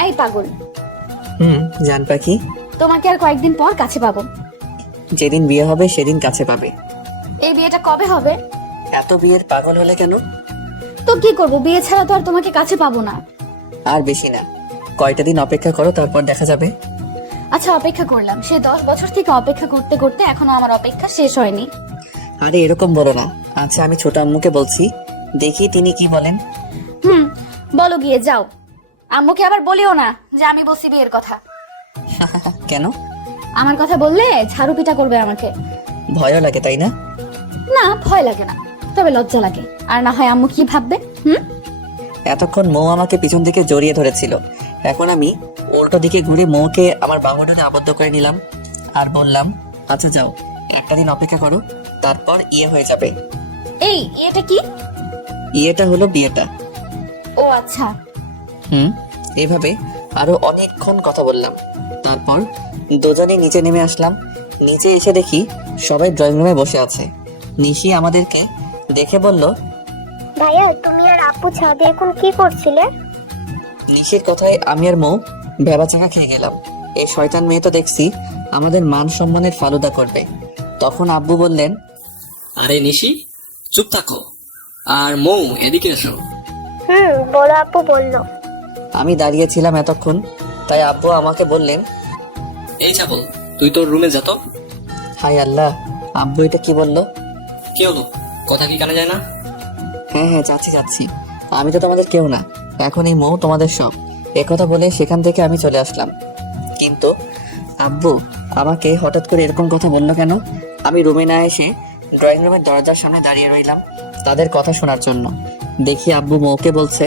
এই পাগল, জান পাখি, তোমাকে আর কয়েকদিন পর কাছে পাবো। যেদিন বিয়ে হবে সেদিন কাছে পাবে। এই বিয়েটা কবে হবে? এত বিয়ের পাগল হলে কেন? তো কি করবো, বিয়ে ছাড়া তো আর তোমাকে কাছে পাবো না। আর বেশি না, কয়টা দিন অপেক্ষা করো, তারপর দেখা যাবে। আচ্ছা, অপেক্ষা করলাম। সে 10 বছর থেকে অপেক্ষা করতে করতে এখনো আমার অপেক্ষা শেষ হয়নি। আরে এরকম বলো না। আচ্ছা, আমি ছোট আম্মুকে বলছি, দেখি তিনি কি বলেন। বলো গিয়ে যাও। আম্মুকে আবার বলিও না যে আমি বলছি বিয়ের কথা। কেন? আমার কথা বললে ঝাড়ু পিটা করবে আমাকে। ভয়ও লাগে তাই না? না, ভয় লাগে না, তবে লজ্জা লাগে। আর না হয় আম্মু কি ভাববে? এতক্ষণ মৌ আমাকে পিছন দিকে জড়িয়ে ধরেছিল, এখন আমি উল্টো দিকে ঘুরে মৌকে আমার বাহুডোরে আবদ্ধ করে নিলাম আর বললাম, আচ্ছা যাও, একটা দিন অপেক্ষা করো, তারপর ইয়ে হয়ে যাবে। এই এটা কি? ইয়েটা হলো বিয়েটা। ও আচ্ছা। এভাবে আরো অনেকক্ষণ কথা বললাম। তারপর দুজনে নিচে নেমে আসলাম। নিচে এসে দেখি সবাই ড্রয়িং রুমে বসে আছে। নিশি আমাদেরকে দেখে বলল, ভাইয়া তুমি আর আপু ছাদে এখন কি করছিলে? নিশির কথায় আমি আর মৌ ভেবাচাকা খেয়ে গেলাম। এই শয়তান মেয়ে তো দেখছি আমাদের মান সম্মানের ফালুদা করবে। তখন আব্বু বললেন, আরে নিশি, চুপ থাকো। আর মৌ, এদিকে এসো। বড় আপু বললো। আমি দাঁড়িয়েছিলাম এতক্ষণ, তাই আব্বু আমাকে বললেন, এই চাপল, তুই তোর রুমে যা তো। হাই আল্লাহ, আব্বু এটা কি বললো? কি হলো, কথা কি কানে যায় না? হ্যাঁ হ্যাঁ, যাচ্ছি যাচ্ছি, আমি তো তোমাদের কেউ না, এখন এই মৌ তোমাদের সব। একথা বলে সেখান থেকে আমি চলে আসলাম। কিন্তু আব্বু আমাকে হঠাৎ করে এরকম কথা বললো কেন? আমি রুমে না এসে ড্রয়িং রুমের দরজার সামনে দাঁড়িয়ে রইলাম তাদের কথা শোনার জন্য। দেখি আব্বু মৌকে বলছে,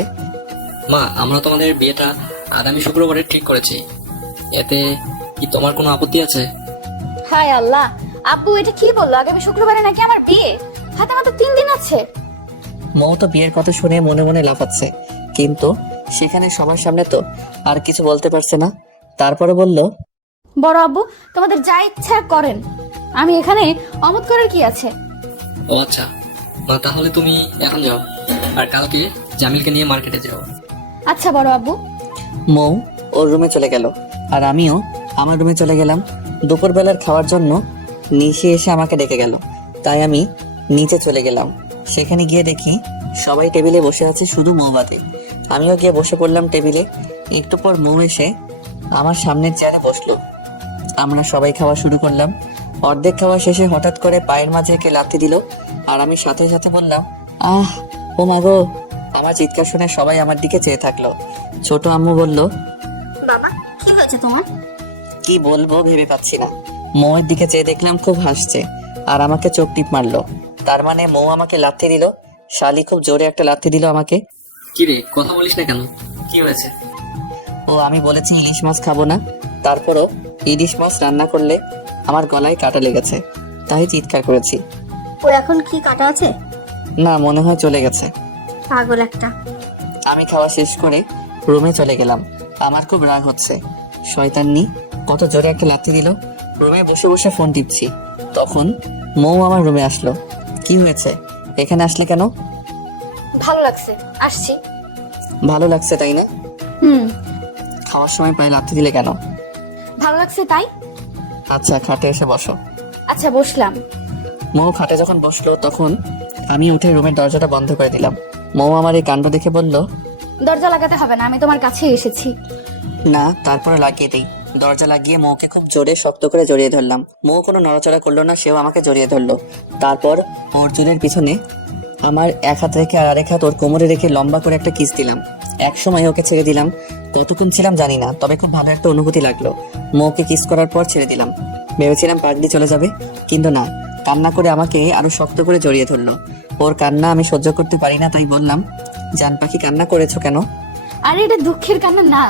মা, আমরা তোমাদের বিয়েটা আগামী শুক্রবারে ঠিক করেছি। এতে কি তোমার কোনো আপত্তি আছে? হায় আল্লাহ, আব্বু এটা কি বললো? আগামী শুক্রবারে নাকি আমার বিয়ে? হাতে মাত্র 3 দিন আছে। মৌ তো বিয়ের কথা শুনে মনে মনে লাফাচ্ছে, কিন্তু সেখানে সবার সামনে তো আর কিছু বলতে পারছে না। তারপরে বলল, বড় আব্বু, তোমাদের যা ইচ্ছা করেন, আমি এখানে অমত করার কি আছে? ও আচ্ছা মা, তাহলে তুমি এখন যাও, আর কালকে জামিলকে নিয়ে মার্কেটে যাও। আচ্ছা বড় আব্বু। মৌ ওর রুমে চলে গেল আর আমিও আমার রুমে চলে গেলাম। দুপুরবেলার খাওয়ার জন্য নিশি এসে আমাকে ডেকে গেল, তাই আমি নিচে চলে গেলাম। সেখানে গিয়ে দেখি সবাই টেবিলে বসে আছে, শুধু মৌ বাদে। আমিও গিয়ে বসে পড়লাম টেবিলে। একটু পর মৌ এসে আমার সামনের চেয়ারে বসলো। আমরা সবাই খাওয়া শুরু করলাম। অর্ধেক খাওয়া শেষে হঠাৎ করে পায়ের মাঝে কে লাথি দিল, আর আমি সাথে সাথে বললাম, আহ ও মা গো। আমার চিৎকার শুনে সবাই আমার দিকে চেয়ে থাকলো। ছোট আম্মু বলল, বাবা কি হয়েছে তোমার? কি বলবো ভেবে পাচ্ছি না। মৌয়ের দিকে চেয়ে দেখলাম খুব হাসছে আর আমাকে চোখ টিপ মারলো। তার মানে মৌ আমাকে লাথি দিল। শালি খুব জোরে একটা লাথি দিল আমাকে। কি রে, কথা বলিস না কেন? কি হয়েছে? ও আমি বলেছি ইলিশ মাছ খাবো না, তারপরও ইলিশ মাছ রান্না করলে আমার গলায় কাটা লেগেছে, তাই চিৎকার করেছি। ও এখন কি কাটা আছে? না, মনে হয় চলে গেছে। পাগল একটা। আমি খাওয়া শেষ করে রুমে চলে গেলাম। আমার খুব রাগ হচ্ছে। শয়তান্নি কত জোরে একটা লাথি দিল। রুমে বসে বসে ফোন টিপছি, তখন মৌ আমার রুমে আসলো। কি হয়েছে, এখানে আসলে কেন? ভালো লাগছে, আসছি। ভালো লাগছে তাই না? খাওয়ার সময় পায়ে লাথি দিলে কেন? ভালো লাগছে তাই। আচ্ছা, খাটে এসে বসো। আচ্ছা বসলাম। মৌ খাটে যখন বসলো তখন আমি উঠে রুমের দরজাটা বন্ধ করে দিলাম। মৌ আমার এই কাণ্ড দেখে বলল, দরজা লাগাতে হবে না, আমি তোমার কাছে এসেছি। না, তারপরে লাগিয়ে দিই। দরজা লাগিয়ে মৌকে খুব জোরে শক্ত করে জড়িয়ে ধরলাম। মৌ কোনো নড়াচড়া করলো না, সেও আমাকে জড়িয়ে ধরলো। তারপর ওর চুলের পিছনে আমার এক হাত রেখে আর আরেক হাত ওর কোমরে রেখে লম্বা করে একটা কিস দিলাম। এক সময় ওকে ছেড়ে দিলাম। কতক্ষণ ছিলাম জানি না, তবে খুব ভালো একটা অনুভূতি লাগলো। মৌকে কিস করার পর ছেড়ে দিলাম। ভেবেছিলাম পাগড়ি চলে যাবে, কিন্তু না, কান্না করে আমাকে আরো শক্ত করে জড়িয়ে ধরলো। ওর কান্না আমি সহ্য করতে পারি না, তাই বললাম, জান পাখি কান্না করেছো কেন? আরে এটা দুঃখের কান্না না,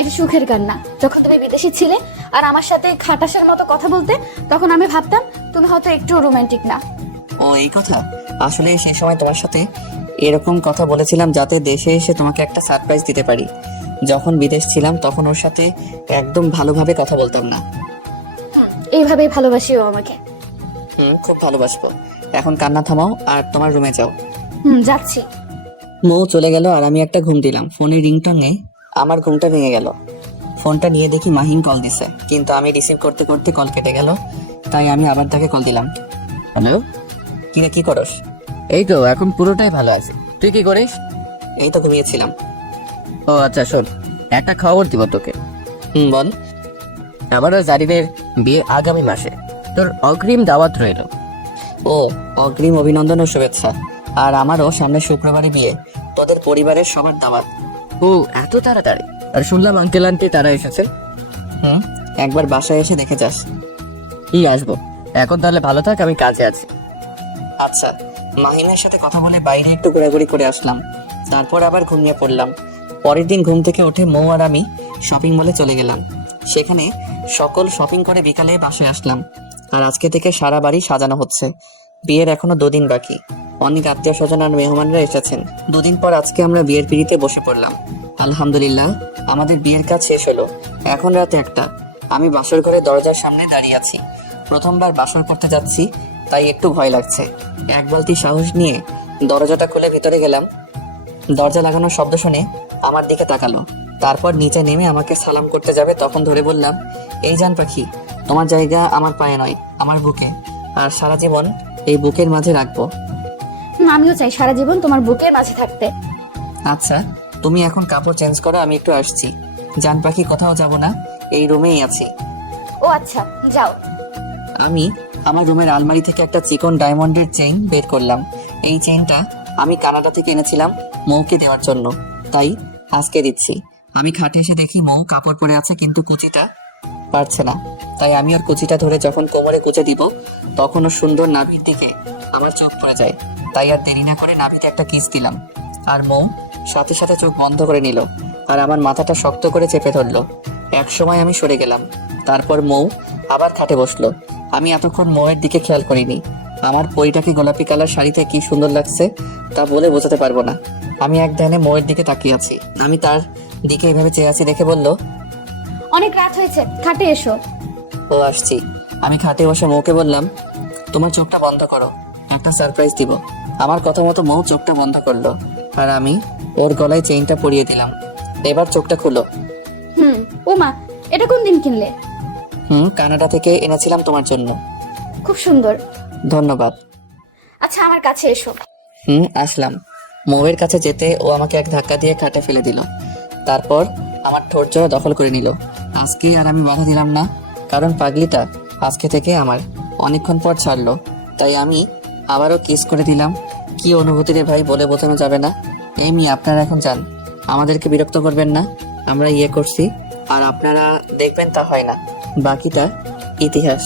এটা সুখের কান্না। যখন তুমি বিদেশে ছিলে আর আমার সাথে খাটাসের মতো কথা বলতে, তখন আমি ভাবতাম তুমি হয়তো একটু রোমান্টিক না। ও এই কথা। আসলে সেই সময় তোমার সাথে এরকম কথা বলেছিলাম যাতে দেশে এসে তোমাকে একটা সারপ্রাইজ দিতে পারি। যখন বিদেশ ছিলাম তখন ওর সাথে একদম ভালোভাবে কথা বলতাম না। এইভাবেই ভালোবাসিও আমাকে। খুব ভালোবাসবো। এখন কান্না থামাও আর তোমার রুমে যাও। যাচ্ছি। মৌ চলে গেল আর আমি একটা ঘুম দিলাম। ফোনের রিংটনে আমার ঘুমটা ভেঙে গেল। ফোনটা নিয়ে দেখি মাহিন কল দিছে, কিন্তু আমি রিসিভ করতে করতে কল কেটে গেল। তাই আমি আবার তাকে কল দিলাম। হ্যালো, কিরে কি করস? এই তো এখন পুরোটাই ভালো আছে। তুই কি করিস? এই তো ঘুমিয়েছিলাম। ও আচ্ছা, শোন, একটা খবর দিব তোকে। বল। আমার আর জারিনের বিয়ে আগামী মাসে। তোর অগ্রিম দাওয়াত রইল। ও, অগ্রিম অভিনন্দন ও শুভেচ্ছা। আর আমারও সামনে শুক্রবারই বিয়ে। তোদের পরিবারের সবার দাওয়াত। ও এত তাড়াতাড়ি? আর শুনলাম আঙ্কেল আন্টি তারা এসেছেন। হুম, একবার বাসায় এসে দেখে যাস। কি আসবো, এখন তাহলে ভালো থাক, আমি কাজে আছি। আচ্ছা, মাহিমের সাথে কথা বলে বাইরে একটু ঘোরাঘুরি করে আসলাম, তারপর আবার ঘুমিয়ে পড়লাম। পরের দিন ঘুম থেকে উঠে মৌ আর আমি শপিং মলে চলে গেলাম। সেখানে সকল শপিং করে বিকালে বাসায় আসলাম। আর আজকে থেকে সারা বাড়ি সাজানো হচ্ছে। বিয়ের এখনো 2 দিন বাকি। অনেক আত্মীয় স্বজন আর মেহমানরা এসেছেন। 2 দিন পর আজকে আমরা বিয়ের পিড়িতে বসে পড়লাম। আলহামদুলিল্লাহ, আমাদের বিয়ের কাজ শেষ হলো। এখন রাত 1টা। আমি বাসর ঘরে দরজার সামনে দাঁড়িয়ে আছি। প্রথমবার বাসর করতে যাচ্ছি, তাই একটু ভয় লাগছে। এক বালতি সাহস নিয়ে দরজাটা খুলে ভেতরে গেলাম। দরজা লাগানোর শব্দ শুনে আমার দিকে তাকালো। তারপর নিচে নেমে আমাকে সালাম করতে যাবে, তখন ধরে বললাম, এই জান পাখি, তোমার জায়গা আমার পায়ে নয়, আমার বুকে। আর সারা জীবন এই বুকের মাঝে রাখবো। আমিও চাই সারা জীবন তোমার বুকের মাঝে থাকতে। আচ্ছা, তুমি এখন কাপড় চেঞ্জ করো, আমি একটু আসছি। জান পাখি, কোথাও যাব না, এই রুমেই আছি। ও আচ্ছা, যাও। আমি আমার রুমের আলমারি থেকে একটা চিকন ডায়মন্ডের চেইন বের করলাম। এই চেইনটা আমি কানাডা থেকে এনেছিলাম মৌকে দেওয়ার জন্য, তাই আজকে দিচ্ছি। আমি খাটে এসে দেখি মৌ কাপড় পরে আছে, কিন্তু কুচিটা পারছে না। তাই আমি ওর কুচিটা ধরে যখন কোমরে কুচে দিব, তখন ওর সুন্দর নাভির দিকে আমার চোখ পড়ে যায়। তাই আর দেরি না করে নাভিতে একটা কিস দিলাম। আর মৌ সাথে সাথে চোখ বন্ধ করে নিল আর আমার মাথাটা শক্ত করে চেপে ধরলো। এক সময় আমি সরে গেলাম। তারপর মৌ আবার খাটে বসলো। আমি এতক্ষণ মৌয়ের দিকে খেয়াল করিনি। আমার পরিটাকে গোলাপি কালার শাড়িতে কি সুন্দর লাগছে তা বলে বোঝাতে পারবো না। আমি এক ধ্যানে মৌয়ের দিকে তাকিয়ে আছি। আমি তার দিকে এভাবে চেয়ে আছি দেখে বলল, অনেক রাত হয়েছে, খাটে এসো। ও আসছি। আমি খাটে বসে মৌকে বললাম, তোমার চোখটা বন্ধ করো, একটা সারপ্রাইজ দিব। আমার কথা মতো মৌ চোখটা বন্ধ করলো আর আমি ওর গলায় চেইনটা পরিয়ে দিলাম। এবার চোখটা খুলো। ও মা, এটা কোন দিন কিনলে? কানাডা থেকে এনেছিলাম তোমার জন্য। খুব সুন্দর। ধন্যবাদ। আচ্ছা, আমার কাছে এসো। আসলাম। মৌয়ের কাছে যেতে ও আমাকে এক ধাক্কা দিয়ে খাটে ফেলে দিল। তারপর আমার ঠোঁট জোড়া দখল করে নিল। আজকে আর আমি বাধা দিলাম না, কারণ পাগলিটা আজকে থেকে আমার। অনেকক্ষণ পর ছাড়লো, তাই আমি আবারও কিস করে দিলাম। কি অনুভূতি রে ভাই, বলে বোঝানো যাবে না। এমনি আপনারা এখন যান, আমাদেরকে বিরক্ত করবেন না। আমরা করছি আর আপনারা দেখবেন তা হয় না। বাকিটা ইতিহাস।